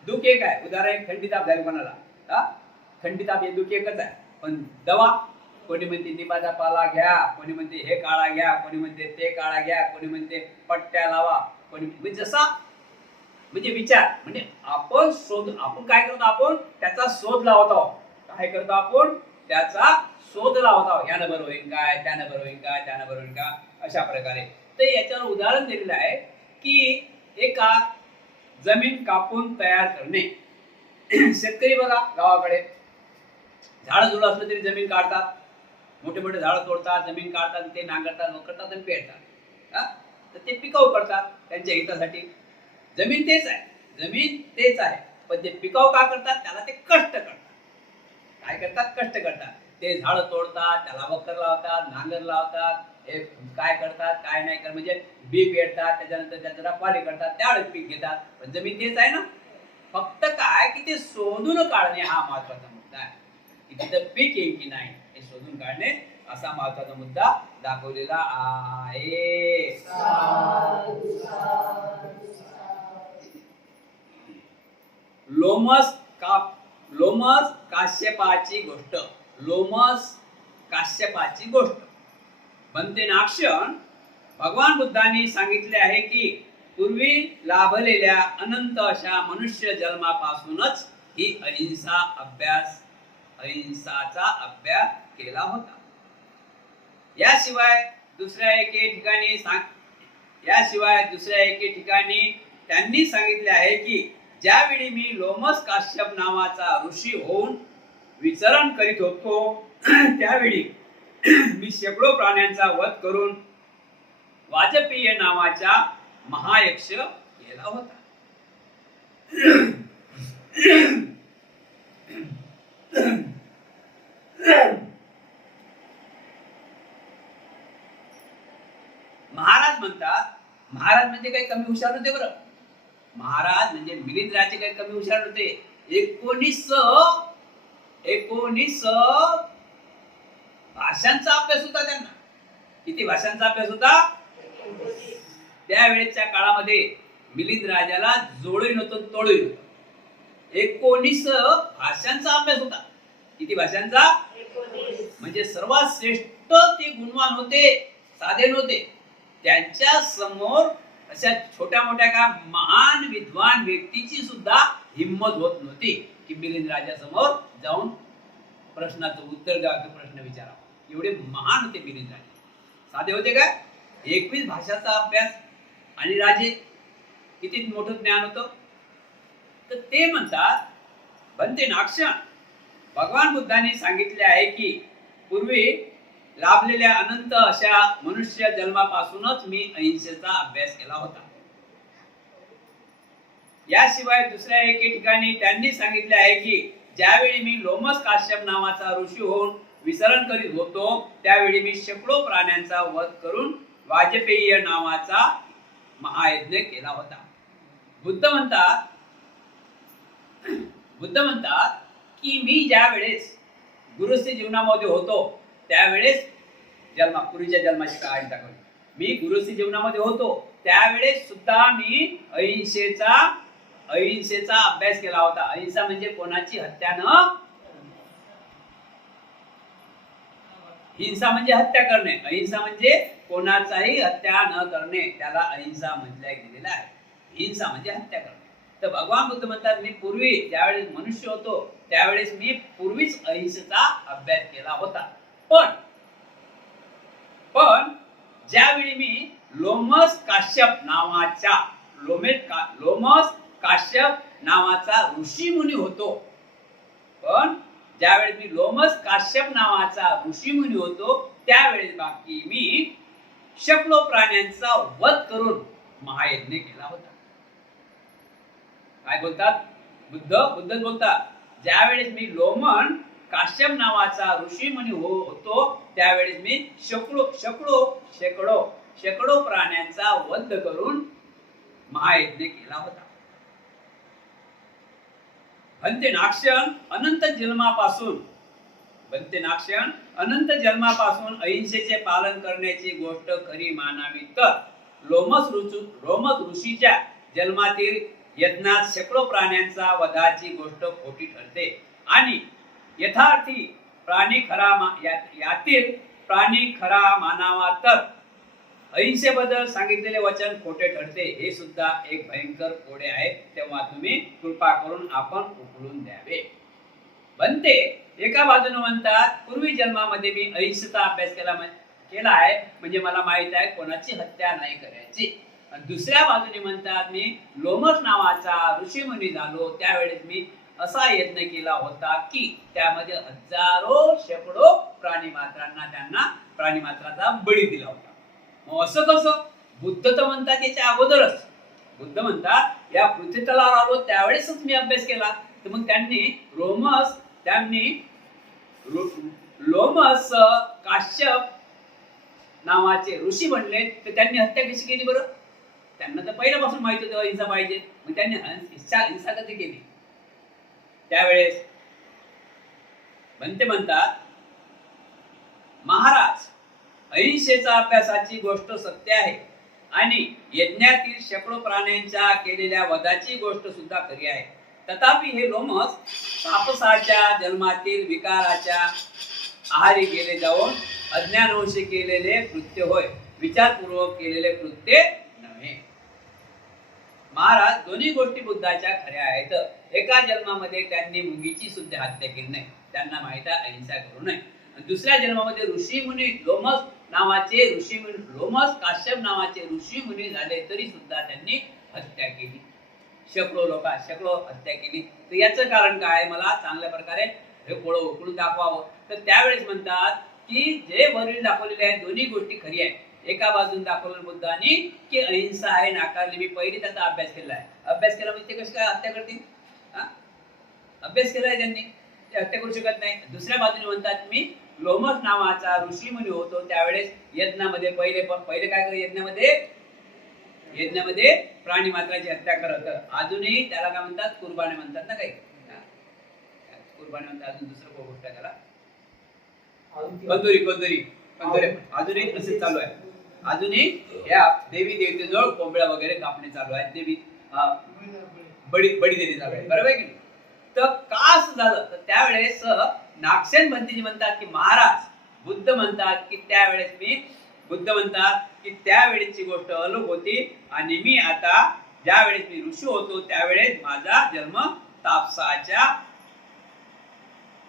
दुःख एक आहे. उदाहरण थंडीताप झाली कोणाला, थंडीताप हे दुःख एकच आहे, पण दवा कोणी म्हणते निंबाचा पाला घ्या, कोणी म्हणते हे काळा घ्या, कोणी म्हणते ते काळा घ्या, कोणी म्हणते पट्ट्या लावा, कोणी म्हणजे जसा म्हणजे विचार, म्हणजे आपण आपण काय करतो, आपण त्याचा शोध लावत आहोत. काय करतो आपण, त्याचा शोध लावत आहोत. यानं बरोबर होईल काय, त्यानं बरोबर होईल काय, त्यानं बरोबर होईल का, अशा प्रकारे. तर याच्यावर उदाहरण दिलेलं आहे की एका जमीन कापून तयार करणे. शेतकरी बघा गावाकडे झाड झुड असलं तरी जमीन काढतात, मोठे मोठे झाड तोडतात, जमीन काढतात, ते नांगरतात, वखरतात आणि पेरतात. तर ते पिकाऊ करतात त्यांच्या हितासाठी. जमीन तेच आहे, जमीन तेच आहे, पण ते पिकाऊ का करतात, त्याला ते कष्ट करतात. काय करतात, कष्ट करतात. ते झाड तोडतात, त्याला वखर लावतात, नांगर लावतात, हे काय करतात, काय नाही कर, म्हणजे बी पेरतात, त्याच्यानंतर त्याचं रखवाली करतात, त्यावेळेस पीक घेतात. पण जमीन तेच आहे ना. फक्त काय की ते शोधून काढणे हा महत्वाचा मुद्दा आहे, की तिथं पीक येईल की नाही हे शोधून काढणे असा महत्वाचा मुद्दा दाखवलेला आहे. लोमस काश्यपाची गोष्ट. लोमस काश्यपाची गोष्ट. बनते नाक्षण भगवान बुद्धांनी सांगितले आहे की पूर्वी लाभलेल्या अनंत अशा मनुष्य जन्मापासूनच ही अहिंसाचा अभ्यास केला होता. याशिवाय दुसऱ्या एके ठिकाणी त्यांनी सांगितले आहे की ज्यावेळी मी लोमस काश्यप नावाचा ऋषी होऊन विचरण करीत होतो त्यावेळी मी शेकडो प्राण्यांचा वध करून वाजपेयी नावाचा महायक्ष केला होता. महाराज म्हणतात, महाराज म्हणजे काही कमी हुशार होते बरं. महाराज म्हणजे मिलिंद राजे काही कमी हुशार होते. 19 भाषांचा अभ्यास होता त्यांना. किती भाषांचा अभ्यास होता? त्यावेळेच्या काळामध्ये मिलिंद राजाला जोडही नव्हतं, तोडही नव्हतं. 19 भाषांचा अभ्यास होता. किती भाषांचा? 19. म्हणजे सर्वात श्रेष्ठ ते गुणवान होते, साधे नव्हते. त्यांच्या समोर अशा छोट्या मोठ्या का महान विद्वान व्यक्तीची सुद्धा हिंमत होत नव्हती की मिलिंद राजा समोर जाऊन प्रश्नाचं उत्तर द्यावं, प्रश्न विचारावा. एवढे महान होते मिलिंद राजे. साधे होते काय? 21 भाषाचा अभ्यास. आणि राजे किती मोठं ज्ञान होतं. तर ते म्हणतात, बनते नाक्षण भगवान बुद्धांनी सांगितले आहे की पूर्वी लाभलेल्या अनंत अशा मनुष्य जन्मापासूनच मी अहिंसेचा अभ्यास केला होता. याशिवाय दुसऱ्या एके ठिकाणी त्यांनी सांगितले आहे की ज्यावेळी मी लोमस काश्यप नावाचा ऋषी होऊन विचरण करीत होतो त्यावेळी मी शेकडो प्राण्यांचा वध करून वाजपेयी नावाचा महायज्ञ केला होता. बुद्ध म्हणतात की मी ज्या वेळेस गुरुस्थी जीवनामध्ये होतो त्यावेळेस पूर्वीच्या जन्माची काळजी दाखवली. मी गुरुस्थी जीवनामध्ये होतो त्यावेळेस सुद्धा मी अहिंसेचा अभ्यास केला होता. अहिंसा म्हणजे कोणाची हत्या न, हिंसा म्हणजे हत्या करणे, अहिंसा म्हणजे कोणाचाही हत्या न करणे, त्याला अहिंसा म्हटल्या गेलेला आहे. हिंसा म्हणजे हत्या करणे. तर भगवान बुद्ध म्हणतात, मी पूर्वी ज्यावेळेस मनुष्य होतो त्यावेळेस मी पूर्वीच अहिंसेचा अभ्यास केला होता. पण ज्यावेळी मी लोमस काश्यप नावाचा ऋषी मुनी होतो, त्यावेळेस बाकी मी शेकडो प्राण्यांचा वध करून महायज्ञ केला होता. काय बोलतात बुद्ध बोलतात, ज्यावेळेस मी लोमन काश्यप नावाचा ऋषी मुनी होतो त्यावेळेस मी शेकडो प्राण्यांचा वध करून महायज्ञ केला होता. बनते नाक्षण अनंत जन्मापासून अहिंसेचे पालन करण्याची गोष्ट खरी मानावी तर लोमस ऋषीच्या जन्मातील यज्ञात शेकडो प्राण्यांचा वधाची गोष्ट खोटी ठरते आणि यथार्थी यातील प्राणी खरा मानावा तर अहिंसेबद्दल सांगितलेले वचन खोटे ठरते. हे सुद्धा एक भयंकर कोडे आहे, तेव्हा तुम्ही कृपा करून आपण उकळून द्यावे. बनते एका बाजूने म्हणतात, पूर्वी जन्मामध्ये मी अहिंसेचा अभ्यास केला आहे म्हणजे मला माहित आहे कोणाची हत्या नाही करायची. आणि दुसऱ्या बाजूने म्हणतात, मी लोमस नावाचा ऋषीमुनी झालो त्यावेळेस मी असा यज्ञ केला होता की त्यामध्ये हजारो शेकडो त्यांना प्राणीमात्राचा बळी दिला होता. मग असं कसं? बुद्ध तर म्हणतात याच्या अगोदरच. बुद्ध म्हणतात या पृथ्वी तलावर आलो त्यावेळेसच मी अभ्यास केला. तर मग त्यांनी लोमस काश्यप नावाचे ऋषी बनले तर त्यांनी हत्या कशी केली बरं? त्यांना तर पहिल्यापासून माहिती होतं अहिंसा पाहिजे, मग त्यांनी हिंसा कधी केली? त्यावेळेस म्हणतात, महाराज अहिंसेचा अभ्यासाची गोष्ट सत्य आहे आणि यज्ञातील शेकडो प्राण्यांच्या केलेल्या वधाची गोष्ट सुद्धा खरी आहे. तथापि हे लोमस तापसाच्या जन्मातील विकाराच्या आहारी गेले जाऊन अज्ञानवशी केलेले कृत्य होय, विचारपूर्वक केलेले कृत्य नव्हे. महाराज दोन्ही गोष्टी बुद्धाच्या खऱ्या आहेत. एका जन्मामध्ये त्यांनी मुंगीची सुद्धा हत्या केली नाही, त्यांना माहित आहे अहिंसा करू नये. दुसऱ्या जन्मामध्ये ऋषी मुनी लोमस नावाचे ऋषी मुनी लोमस काश्यप नावाचे ऋषी मुनी झाले तरी सुद्धा त्यांनी हत्या केली. शेकडो हत्या केली. तर याचं कारण काय, मला चांगल्या प्रकारे हे उकळून दाखवावं. तर त्यावेळेस म्हणतात की जे वरील दाखवलेले आहेत दोन्ही गोष्टी खरी आहेत. एका बाजून दाखवलं बुद्धांनी की अहिंसा आहे नाकारली, मी पहिली त्याचा अभ्यास केला आहे. अभ्यास केला म्हणजे ते कशी काय हत्या करतील? अभ्यास केलाय त्यांनी, ते हत्या करू शकत नाही. दुसऱ्या बाजूने म्हणतात मी लोमस नावाचा ऋषी मुनी होतो त्यावेळेस यज्ञामध्ये पहिले काय करत, यज्ञामध्ये प्राणी मात्राची हत्या करत. अजूनही त्याला काय म्हणतात, कुर्बानी म्हणतात ना, काही कुर्बानी म्हणतात. अजून दुसरं गोष्ट आहे त्याला कंदुरी अजूनही तसेच चालू आहे. अजूनही या देवी देवतेजवळ कोंबड्या वगैरे कापणे चालू आहे, देवी बडी देणे चालू आहे, बरोबर की नाही? तर का असं झालं, तर त्यावेळेस नागसेन भंतीजी म्हणतात की महाराज बुद्ध म्हणतात की त्यावेळेसची गोष्ट अलग होती आणि मी आता ज्यावेळेस मी ऋषी होतो त्यावेळेस माझा जन्म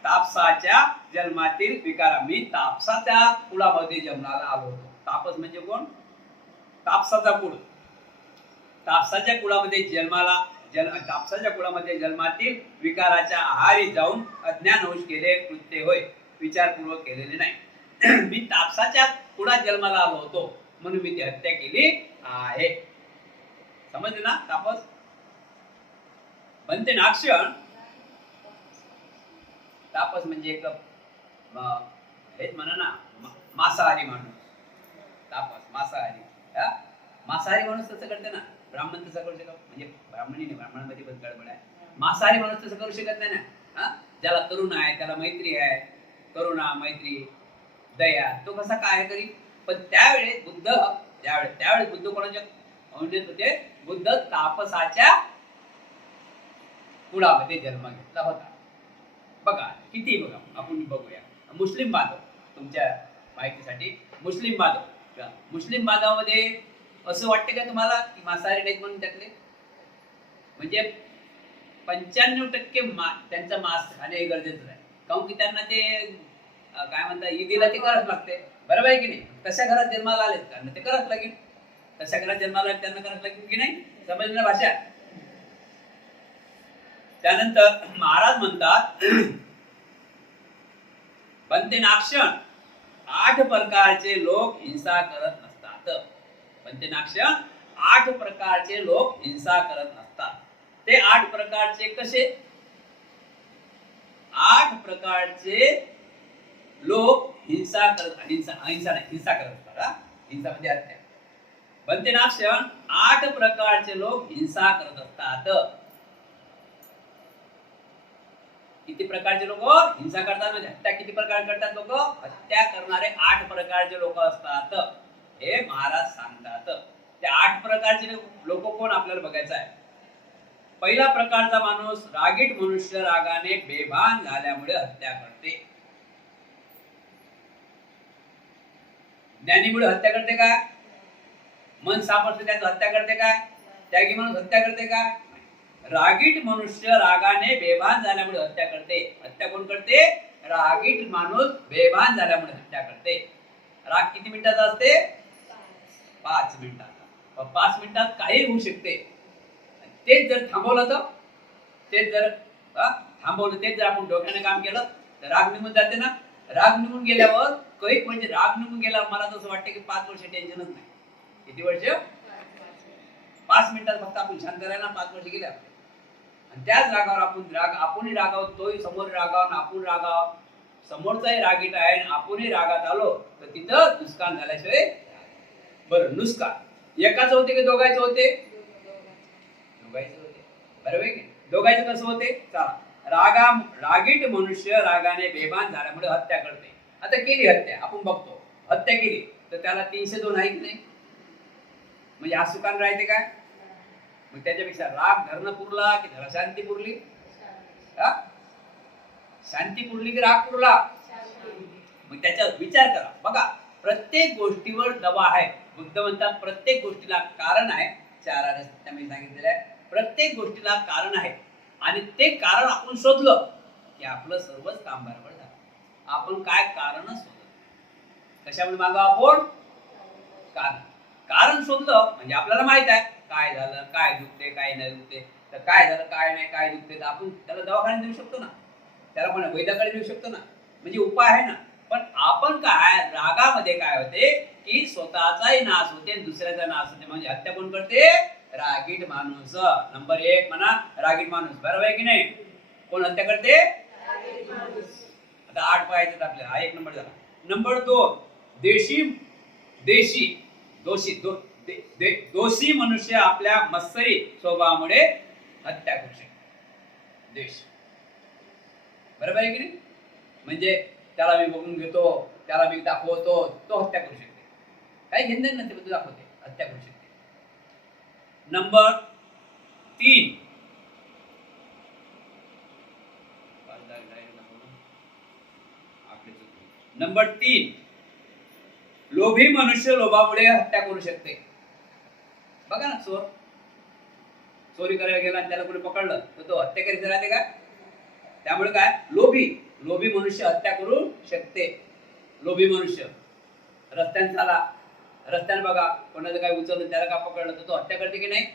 तापसाच्या जन्मातील विकारा, मी तापसाच्या कुळामध्ये जन्माला आलो होतो. तापस म्हणजे कोण? तापसाचा कुळ. तापसाच्या कुळामध्ये जन्मातील विकाराच्या आहारी जाऊन अज्ञानवश केले कृत्य होय, विचारपूर्वक केलेले नाही. मी तापसाच्या कुळात जन्माला आलो होतो म्हणून मी ती हत्या केली आहे. समजलं ना? तापस बनते नाक्षण. तापस म्हणजे एक हेच म्हणा ना, मांसाहारी माणूस. तापस मांसाहारी माणूस तसं करते ना, ब्राह्मण तसं करू शकत म्हणजे ब्राह्मणांमध्ये पण गडबड आहे. मांसाहारी माणूस तसं करू शकत नाही ना. ज्याला करुणा आहे, त्याला मैत्री आहे, करुणा मैत्री दया, तो कसा काय करी. पण त्यावेळेस बुद्ध कोणाच्या औंढ्यात होते? बुद्ध तापसाच्या कुळामध्ये जन्म घेतला होता. बघा किती, बघा आपण बघूया. मुस्लिम बांधव, तुमच्या माहितीसाठी मुस्लिम बांधवामध्ये असं वाटते का तुम्हाला की मांसाहारी नाहीत म्हणून त्यातले? म्हणजे 95% त्यांचं मांस खाणे गरजेचं आहे. काऊन की त्यांना ते काय म्हणतात, ईदीला ते करावंच लागते, बरोबर आहे की नाही? तशा घरात जन्माला आलेत कारण ते करावंच लागेल. तशा घरात जन्माला त्यांना करावंच लागेल की नाही? समजलं भाषा? त्यानंतर महाराज म्हणतात बनते नाक्षण 8 प्रकारचे लोक हिंसा करत नसतात. बनते नाक्षण 8 प्रकारचे लोक हिंसा करत नसतात. ते 8 प्रकारचे कसे? 8 प्रकारचे लोक हिंसा करत असतात. हिंसा म्हणजे हत्या. बनते नाक्षण 8 प्रकारचे लोक हिंसा करत असतात. किती प्रकारचे लोक हिंसा करतात म्हणजे हत्या किती प्रकार करतात? लोक हत्या करणारे 8 प्रकारचे लोक असतात, हे महाराज सांगतात. ते 8 प्रकारचे लोक कोण आपल्याला बघायचं आहे. पहिला प्रकारचा माणूस रागीट मनुष्य, रागाने बेभान झाल्यामुळे हत्या करते. ज्ञानीमुळे हत्या करते काय? मन सापडते त्यात हत्या करते काय? त्यागी माणूस हत्या करते काय? रागीट मनुष्य रागाने बेभान झाल्यामुळे हत्या करते. हत्या कोण करते? रागीट माणूस बेभान झाल्यामुळे हत्या करते. राग किती मिनिटाचा असते? 5 मिनिटाचा. 5 मिनिटात काही होऊ शकते. तेच जर थांबवलं तेच जर आपण डोक्याने काम केलं तर राग निघून जाते ना. राग निघून गेल्यावर कैक म्हणजे राग निघून गेल्यावर मला तसं वाटतं की 5 वर्ष टेन्शनच नाही. किती वर्ष? 5 मिनिटात फक्त आपण शांत राहायला 5 वर्ष गेले. आणि त्याच रागावर आपणही रागावत, तोही समोर रागावून आपण रागाव, समोरचाही रागीट आहे आणि आपणही रागात आलो तर तिथं नुकसान झाल्याशिवाय. बरं, नुकसान एकाच होते की दोघांचं होते? दोघांचं होते, बरोबर आहे की? दोघांचं कसं होते? चला, रागीट मनुष्य रागाने बेभान झाल्यामुळे हत्या करते. आता केली हत्या, आपण बघतो हत्या केली तर त्याला 302 आहे की नाही? म्हणजे हा सुकान राहते काय? मग त्याच्यापेक्षा राग धरणं पुरला की धरा शांती पुरली? हा? शांती पुरली की राग पुरला? मग त्याच्यावर विचार करा. बघा, प्रत्येक गोष्टीवर दवा आहे. बुद्ध म्हणतात प्रत्येक गोष्टीला कारण आहे. 4 आर्य मी सांगितलेलं आहे, प्रत्येक गोष्टीला कारण आहे आणि ते कारण आपण शोधलं की आपलं सर्वच काम बरोबर झालं. आपण काय कारणच शोधलं. कशामुळे मागं आपण कारण शोधलं म्हणजे आपल्याला माहित आहे काय झालं, काय दुखते, काय नाही दुखते. तर काय झालं, काय नाही, काय दुखते, तर आपण त्याला दवाखान्यात देऊ शकतो ना, त्याला पण वैद्याकडे देऊ शकतो ना, म्हणजे उपाय आहे ना. पण आपण काय रागामध्ये काय होते की स्वतःचाही नाश होते आणि दुसऱ्याचा नाश होते. म्हणजे हत्या कोण करते? रागीट माणूस. नंबर 1 म्हणा, रागीट माणूस. बरोबर आहे की नाही? कोण हत्या करते? आता 8 पाहायचं आपल्याला. हा 1 नंबर झाला. नंबर 2 दोषी मनुष्य आपल्या मत्सरी स्वभावामुळे हत्या करू शकतो. देश. बरोबर आहे की नाही? म्हणजे त्याला मी बघून घेतो, त्याला मी दाखवतो, तो हत्या करू शकते. काही घेणं नसते, पण तो दाखवते, हत्या करू शकते. नंबर 3 नंबर 3 लोभी मनुष्य लोभामुळे हत्या करू शकते. बघा ना, चोरी करायला गेला आणि त्याला कोणी पकडलं तर तो हत्या करायचं राहते का? त्यामुळे काय, लोभी मनुष्य हत्या करू शकते. लोभी मनुष्य रस्त्याने चाला, रस्त्याने बघा कोणाचं काय उचललं त्याला का पकडलं तर तो हत्या करते की नाही?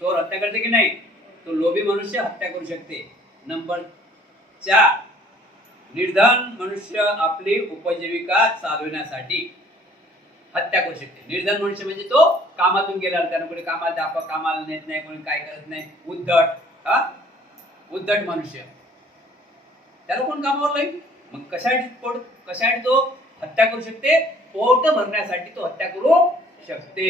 चोर हत्या करते की नाही? तो लोभी मनुष्य हत्या करू शकते. नंबर 4 निर्धन मनुष्य आपली उपजीविका चालवण्यासाठी हत्या करू शकते. निर्धन मनुष्य म्हणजे तो कामातून गेला, त्यानं कोणी कामाला नेत नाही, कोणी काय करत नाही, उद्धट मनुष्य, त्याला कोण कामावर लाईल? मग कशासाठी तो हत्या करू शकते? पोट भरण्यासाठी तो हत्या करू शकते.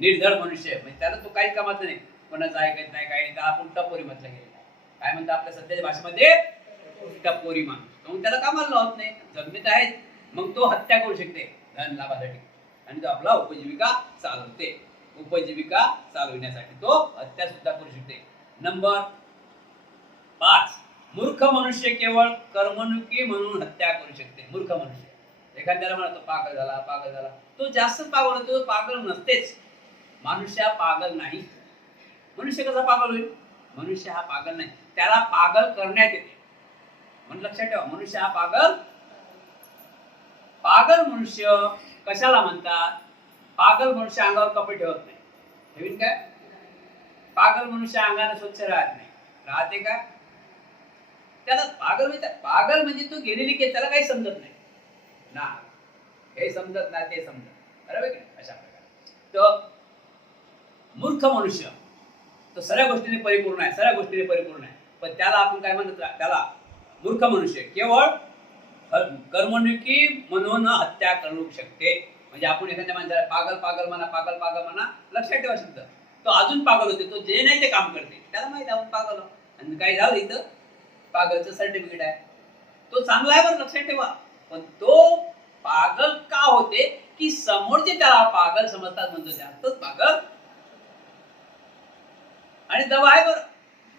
निर्धन मनुष्य म्हणजे त्याला तो काही कामाचं नाही, कोणाचं ऐकत नाही, काही नाही. त्याला आपण टपोरी म्हटलं गेलं. काय म्हणतात आपल्या सध्याच्या भाषेमध्ये? टपोरी माणूस. मग त्याला कामाला लावत नाही, जगणीत आहे, मग तो हत्या करू शकते धन लाभासाठी आणि तो आपला उपजीविका चालवते. उपजीविका चालवण्यासाठी तो हत्या सुद्धा करू शकते. नंबर 5 मूर्ख मनुष्य केवळ कर्मणुकी म्हणून हत्या करू शकते. मूर्ख मनुष्य एखाद्याला म्हणतो पागल झाला, तो जास्त पागल होतो, पागल नसतेच. मनुष्य पागल नाही. मनुष्य कसा पागल होईल? मनुष्य हा पागल नाही, त्याला पागल करण्यात येते. म्हणून लक्षात ठेवा, मनुष्य हा पागल मनुष्य कशाला म्हणतात? पागल मनुष्य अंगावर कपडे ठेवत नाही. ठेवीन काय? पागल मनुष्य अंगाने स्वच्छ राहत नाही. राहते का? त्याला पागल म्हणजे तू गेलेली की त्याला काही समजत नाही ना, हे समजत नाही, ते समजत. बरोबर की अशा प्रकारे तर मूर्ख मनुष्य तो सगळ्या गोष्टीने परिपूर्ण आहे, पण त्याला आपण काय म्हणतात? त्याला मूर्ख मनुष्य केवळ कर्मणुकी म्हणून हत्या करू शकते. म्हणजे आपण एखाद्या माणसाला पागल म्हणा, लक्षात ठेवा शब्द. तो अजून पागल होते, तो जे नाही ते काम करते, त्याला माहिती आपण पागल आणि काय झालं इथं पागलचं सर्टिफिकेट आहे, तो चांगला आहे बरं, लक्षात ठेवा. पण तो पागल का होते की समोरचे त्याला पागल समजतात, म्हणतो जास्तच पागल. आणि दवा आहे बरं,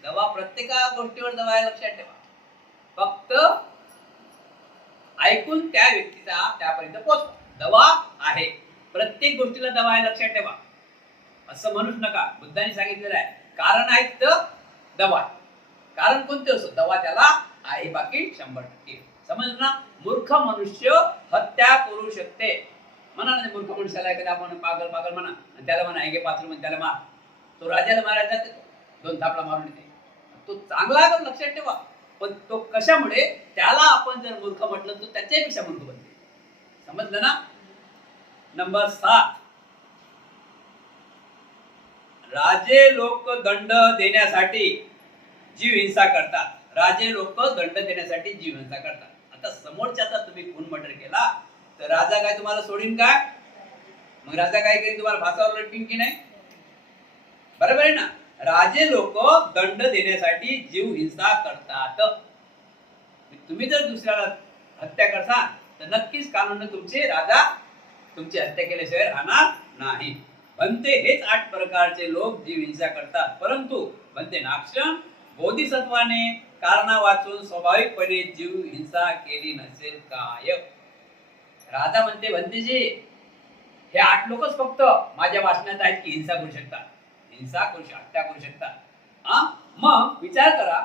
दवा प्रत्येक गोष्टीवर दवा आहे, लक्षात ठेवा. फक्त ऐकून त्या व्यक्तीचा त्यापर्यंत पोहोचवा. दवा आहे, प्रत्येक गोष्टीला दवा आहे, लक्षात ठेवा. असं म्हणूच नका. बुद्धांनी सांगितलेलं आहे कारण आहे तर दवा. कारण कोणते असो, दवा त्याला आहे, बाकी 100%. समजलं ना? मूर्ख मनुष्य हत्या करू शकते. म्हणा ना मूर्ख मनुष्याला एखादा आपण पागल म्हणा आणि त्याला म्हणा हे 5 रुपये त्याला मार, तो राजाला मारायला जाते, 2 थापला मारून येते. तो चांगला आहे, लक्षात ठेवा. पण तो कशामुळे त्याला आपण जर मूर्ख म्हटलं तर त्याच्यापेक्षा मूर्ख बनते. समजलं ना? नंबर 7 राजे लोक दंड देण्यासाठी जीव हिंसा करतात. राजे लोक दंड देण्यासाठी जीव हिंसा करतात. आता समोरच्याचा तुम्ही खून मर्डर केला तर राजा काय तुम्हाला सोडीन काय? मग राजा काय करेल? तुम्हाला फासावर लटकीन की नाही? बरोबर आहे ना? राजे लोक दंड देण्यासाठी जीव हिंसा करतात. तुम्ही जर दुसऱ्याला हत्या करसाल तर नक्कीच कानून तुमची हत्या केल्याशिवाय राहणार नाही. बनते हेच 8 प्रकारचे लोक जीव हिंसा करतात, परंतु बनते नाक्षम बोधिसत्वाने कारणा वाचून स्वाभाविकपणे जीव हिंसा केली नसेल काय. राधा म्हणते भंतेजी, हे 8 लोकच फक्त माझ्या वाचनात आहेत की हिंसा करू शकतात, हिंसा करू शकतात, हत्या करू शकतात. मग विचार करा,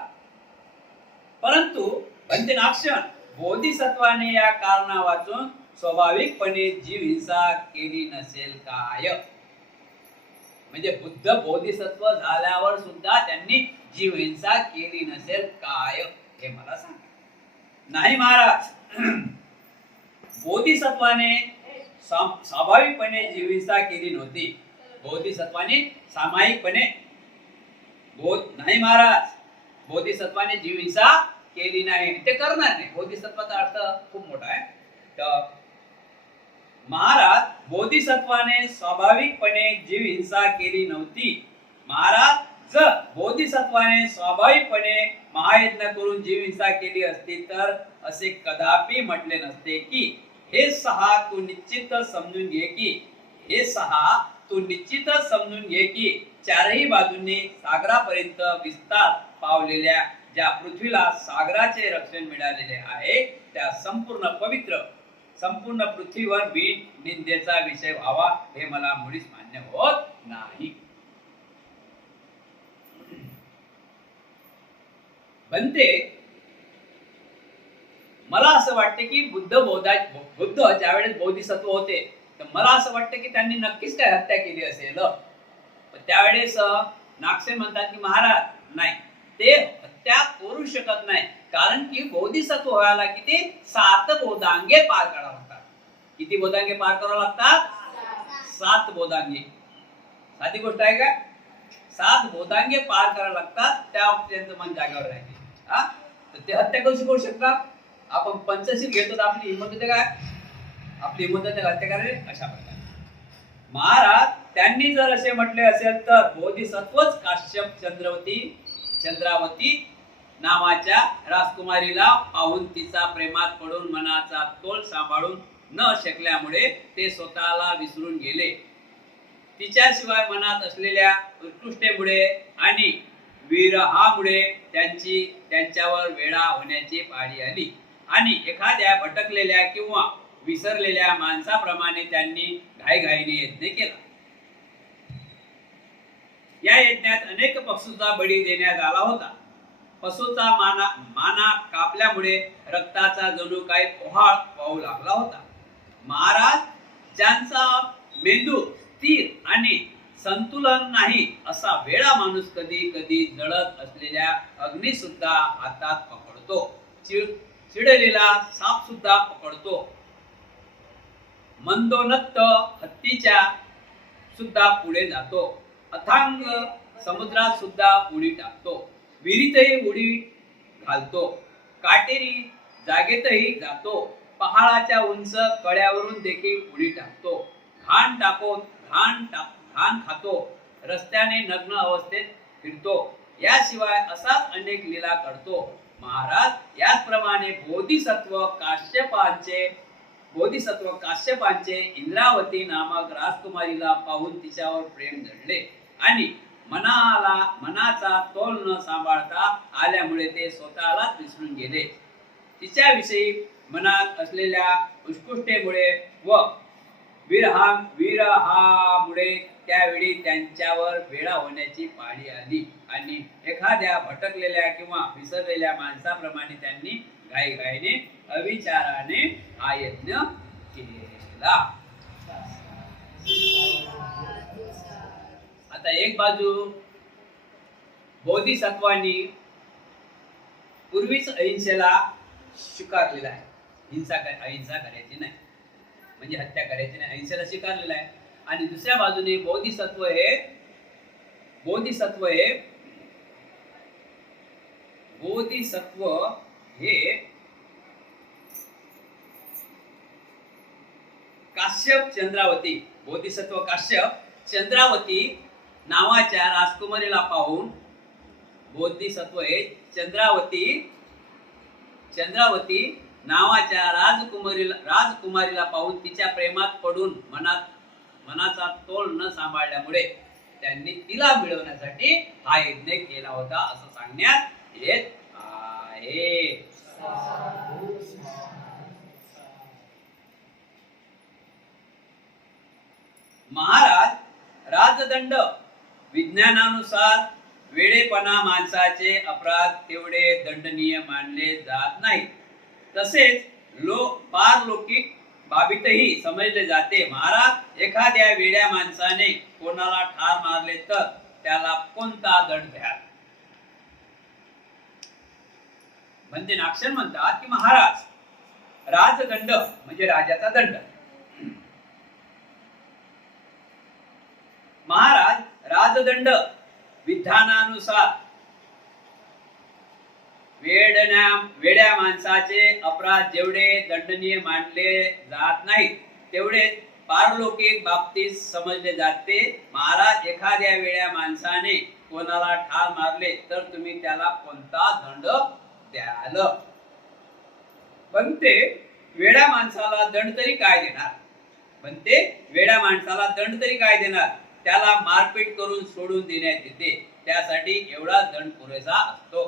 परंतु बनते नाक्षण बोधिसत्वाने या कारणा वाचून स्वाभाविकपणे जीव हिंसा केली नसेल काय. म्हणजे बुद्ध बोधिसत्व झाल्यावर सुद्धा त्यांनी जीव हिंसा केली नसेल काय, हे मला सांगा. नाही महाराज, बोधिसत्वाने स्वाभाविकपणे जीव हिंसा केली नव्हती. बोधिसत्वाने सामायिकपणे नाही महाराज, बोधिसत्वाने जीव हिंसा केली नाही, ते करणार नाही. बोधिसत्वाचा अर्थ खूप मोठा आहे. तर महाराज, बोधिसत्वाने स्वाभाविकपणे जीव हिंसा केली नव्हती. महाराज, जर बोधिसत्वाने स्वाभाविकपणे महायज्ञ करून जीव हिंसा केली असती तर असे कदापि म्हटले नसते की हे 6 तू निश्चितच समजून घे की हे 6 तू निश्चितच समजून घे की चारही बाजूंनी सागरापर्यंत विस्तार पावलेल्या ज्या पृथ्वीला सागराचे रक्षण मिळालेले आहे त्या संपूर्ण पवित्र संपूर्ण पृथ्वीवर निंदेचा विषय व्हावा हे मला मुळीच मान्य होत नाही. बनते, मला असं वाटते की बुद्ध ज्यावेळेस बोधिसत्व होते तर मला असं वाटतं की त्यांनी नक्कीच काय हत्या केली असेल. त्यावेळेस नागसेन म्हणतात की महाराज नाही, ते हत्या करू शकत नाही, कारण की बोधिसत्व व्हायला किती 7 बोधांगे पार करावं लागतात. किती बोधांगे पार करावं लागतात? 7 बोधांगे. साधी गोष्ट आहे का? 7 बोधांगे पार करावं लागतात, त्या त्यांचं मन जागेवर राहते. तर ते हत्या करू शकतात. आपण पंचशील घेतो तर आपली हिंमत होते काय? आपली हिंमत होते हत्या करायला? अशा प्रकारे महाराज, त्यांनी जर असे म्हटले असेल तर बोधिसत्वच काश्यप चंद्रावती नावाच्या राजकुमारीला पाहून तिचा प्रेमात पडून मनाचा तोल सांभाळून न शकल्यामुळे ते स्वतःला विसरून गेले. तिच्याशिवाय मनात असलेल्या उत्कृष्टेमुळे आणि विरहामुळे त्यांच्यावर वेळा होण्याची पाळी आली आणि एखाद्या भटकलेल्या किंवा विसरलेल्या माणसाप्रमाणे त्यांनी घाईघाईने यज्ञ केला. या यज्ञात अनेक पशूंचा बळी देण्यात आला होता. पशूचा माना कापल्यामुळे रक्ताचा जणू काही ओहाळ वाहू लागला होता. महाराज, ज्यांचा मेंदू स्थिर आणि संतुलन नाही असा वेळा माणूस कधी कधी जळत असलेल्या अग्नी सुद्धा हातात पकडतो, चिडलेला साप सुद्धा पकडतो, मंदोन्नत हत्तीच्या सुद्धा पुढे जातो, अथांग समुद्रात सुद्धा उडी टाकतो, विहिरीतही उडी घालतो, काटेरी जागेतही जातो, पहाडाच्या उंच कड्यावरून देखील उडी टाकतो, घाण खातो, रस्त्याने नग्न अवस्थेत फिरतो, याशिवाय असाच अनेक लीला करतो. महाराज, याचप्रमाणे बोधिसत्व काश्यपांचे इंद्रावती नामक राजकुमारीला पाहून तिच्यावर प्रेम जडले आणि मनाचा तोल न सांभाळता आल्यामुळे ते स्वतःलाच विसरून गेले. तिच्याविषयी मनात असलेल्या उत्कृष्टेमुळे व विरहामुळे त्यावेळी त्यांच्यावर वेळा होण्याची पाळी आली आणि एखाद्या भटकलेल्या किंवा विसरलेल्या माणसाप्रमाणे त्यांनी घाईघाईने अविचाराने हा यज्ञ केला. आता एक बाजू बोधिसत्वांनी पूर्वीच अहिंसेला स्वीकारलेला आहे. अहिंसा करायची नाही, म्हणजे हत्या करायची नाही, अहिंसेला स्वीकारलेला आहे. आणि दुसऱ्या बाजूने बोधिसत्व हे काश्यप चंद्रावती, बोधिसत्व काश्यप चंद्रावती नावाच्या राजकुमारीला पाहून, बोधिसत्व हे चंद्रावती नावाच्या राजकुमारीला पाहून तिच्या प्रेमात पडून मनाचा तोल न सांभाळल्यामुळे त्यांनी तिला मिळवण्यासाठी हा यज्ञ केला होता असं सांगण्यात येत आहे. महाराज, राजदंड विज्ञानानुसार वेडेपणा माणसाचे अपराध तेवढे दंडनीय मानले जात नाही. तसेच पारलौकिक बाबीतही समजले जाते. महाराज, एखाद्या वेड्या माणसाने कोणाला ठार मारले तर त्याला कोणता दंड द्याल? म्हणजे नाक्षर म्हणतात की महाराज, राजदंड म्हणजे राजाचा दंड. महाराज, राजदंड विधानानुसार वेड्या माणसाचे अपराध जेवढे दंडनीय मानले जात नाही तेवढे पारलौकिक बाबतीत समजले जाते. महाराज, एखाद्या वेड्या माणसाने कोणाला ठार मारले तर तुम्ही त्याला कोणता दंड द्याल? पण ते वेड्या माणसाला दंड तरी काय देणार? पण ते वेड्या माणसाला दंड तरी काय देणार? त्याला मारपीट करून सोडून देण्यात येते. त्यासाठी एवढा दंड पुरेसा असतो.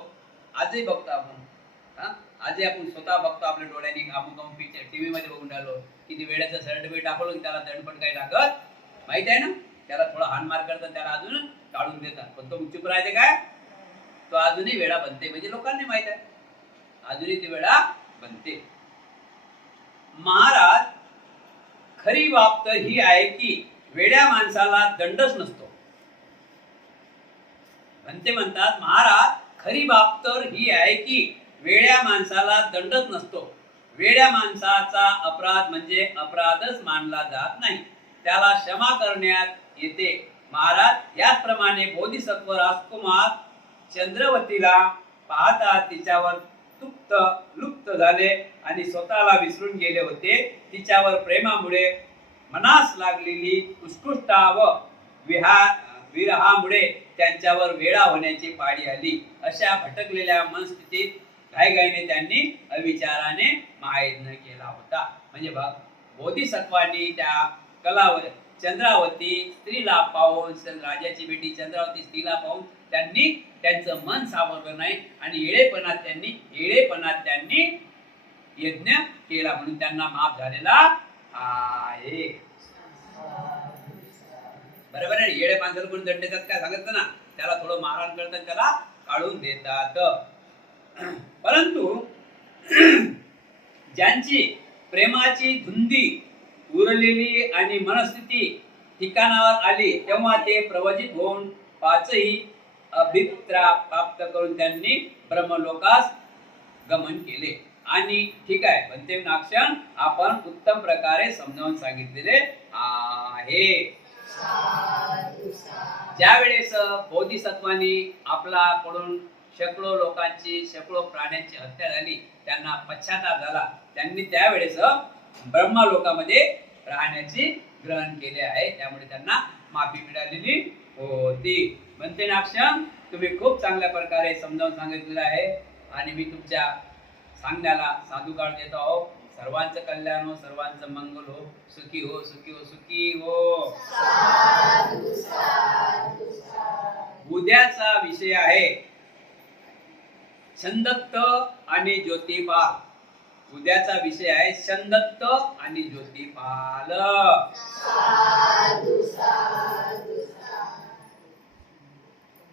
आजही बघतो आपण, आजही आपण स्वतः बघतो आपल्या डोळ्यांनी. आपण टीव्ही मध्ये बघून राहिलो की ती वेड्याचं सर्टिफिकेट दाखवलं, त्याला दंड पण काही लागत माहित आहे ना. त्याला थोडा हानमार करतात, त्याला अजून काढून देतात. पण तो चुप राहते काय? तो अजूनही वेडा बनते. म्हणजे लोकांनी माहित आहे अजूनही ती वेडा बनते. महाराज, खरी बाब तर ही आहे की वेड्या माणसाला दंडच नसतो. म्हणते म्हणतात, महाराज, खरी बाब तर ही आहे की वेड्या माणसाला दंडच नसतो. वेड्या माणसाचा अपराध म्हणजे अपराधच मानला जात नाही, त्याला क्षमा करण्यात येते. महाराज, याचप्रमाणे बोधिसत्व राजकुमार चंद्रवतीला पाहता तिच्यावर लुप्त झाले आणि स्वतःला विसरून गेले होते. तिच्यावर प्रेमामुळे मनास लागलेली उत्कृष्टता व विरहामुळे त्यांच्यावर वेडा होण्याची पाळी आली. अशा भटकलेल्या मनस्थितीत घाईघाईने त्यांनी अविचाराने महायज्ञ केला होता. म्हणजे बोधिसत्वांनी त्या कलावर चंद्रावती स्त्रीला पाहून, राजाची बेटी चंद्रावती स्त्रीला पाहून त्यांनी त्यांचं मन सावरलं नाही आणि येडेपणात त्यांनी यज्ञ केला, म्हणून त्यांना माफ झालेला आहे. बरोबर आहे. येडे माणसाला कोणी दंड देतात काय सांगितलं ना, त्याला थोडं मारहाण करतात, त्याला काढून देतात. परंतु ज्यांची प्रेमाची धुंदी उरलेली आणि मनस्थिती ठिकाणावर आली तेव्हा ते प्रवचित होऊन पाचही अभिप्रा प्राप्त करून त्यांनी ब्रह्मलोकास गमन केले. आणि ठीक आहे, पण ते नाक्षण आपण उत्तम प्रकारे समजावून सांगितलेले आहे. ज्या वेळेस बोधिसत्वांनी आपल्याकडून शेकडो लोकांची, शेकडो प्राण्यांची हत्या झाली, त्यांना पश्चाताप झाला, त्यांनी त्यावेळेस ब्रह्मलोकामध्ये राहण्याची ग्रहण केले आहे. त्यामुळे त्यांना माफी मिळालेली होती. म्हणते नाक्षण, तुम्ही खूप चांगल्या प्रकारे समजावून सांगितलेलं आहे आणि मी तुमच्या सांगण्याला साधुकाळ देतो आहो. सर्वांचं कल्याण हो, सर्वांचं मंगल हो, सुखी हो, सुखी हो, सुखी हो. उद्याचा विषय आहे छंदत्त आणि ज्योतिपाल. उद्याचा विषय आहे छंदत्त आणि ज्योतिपाल.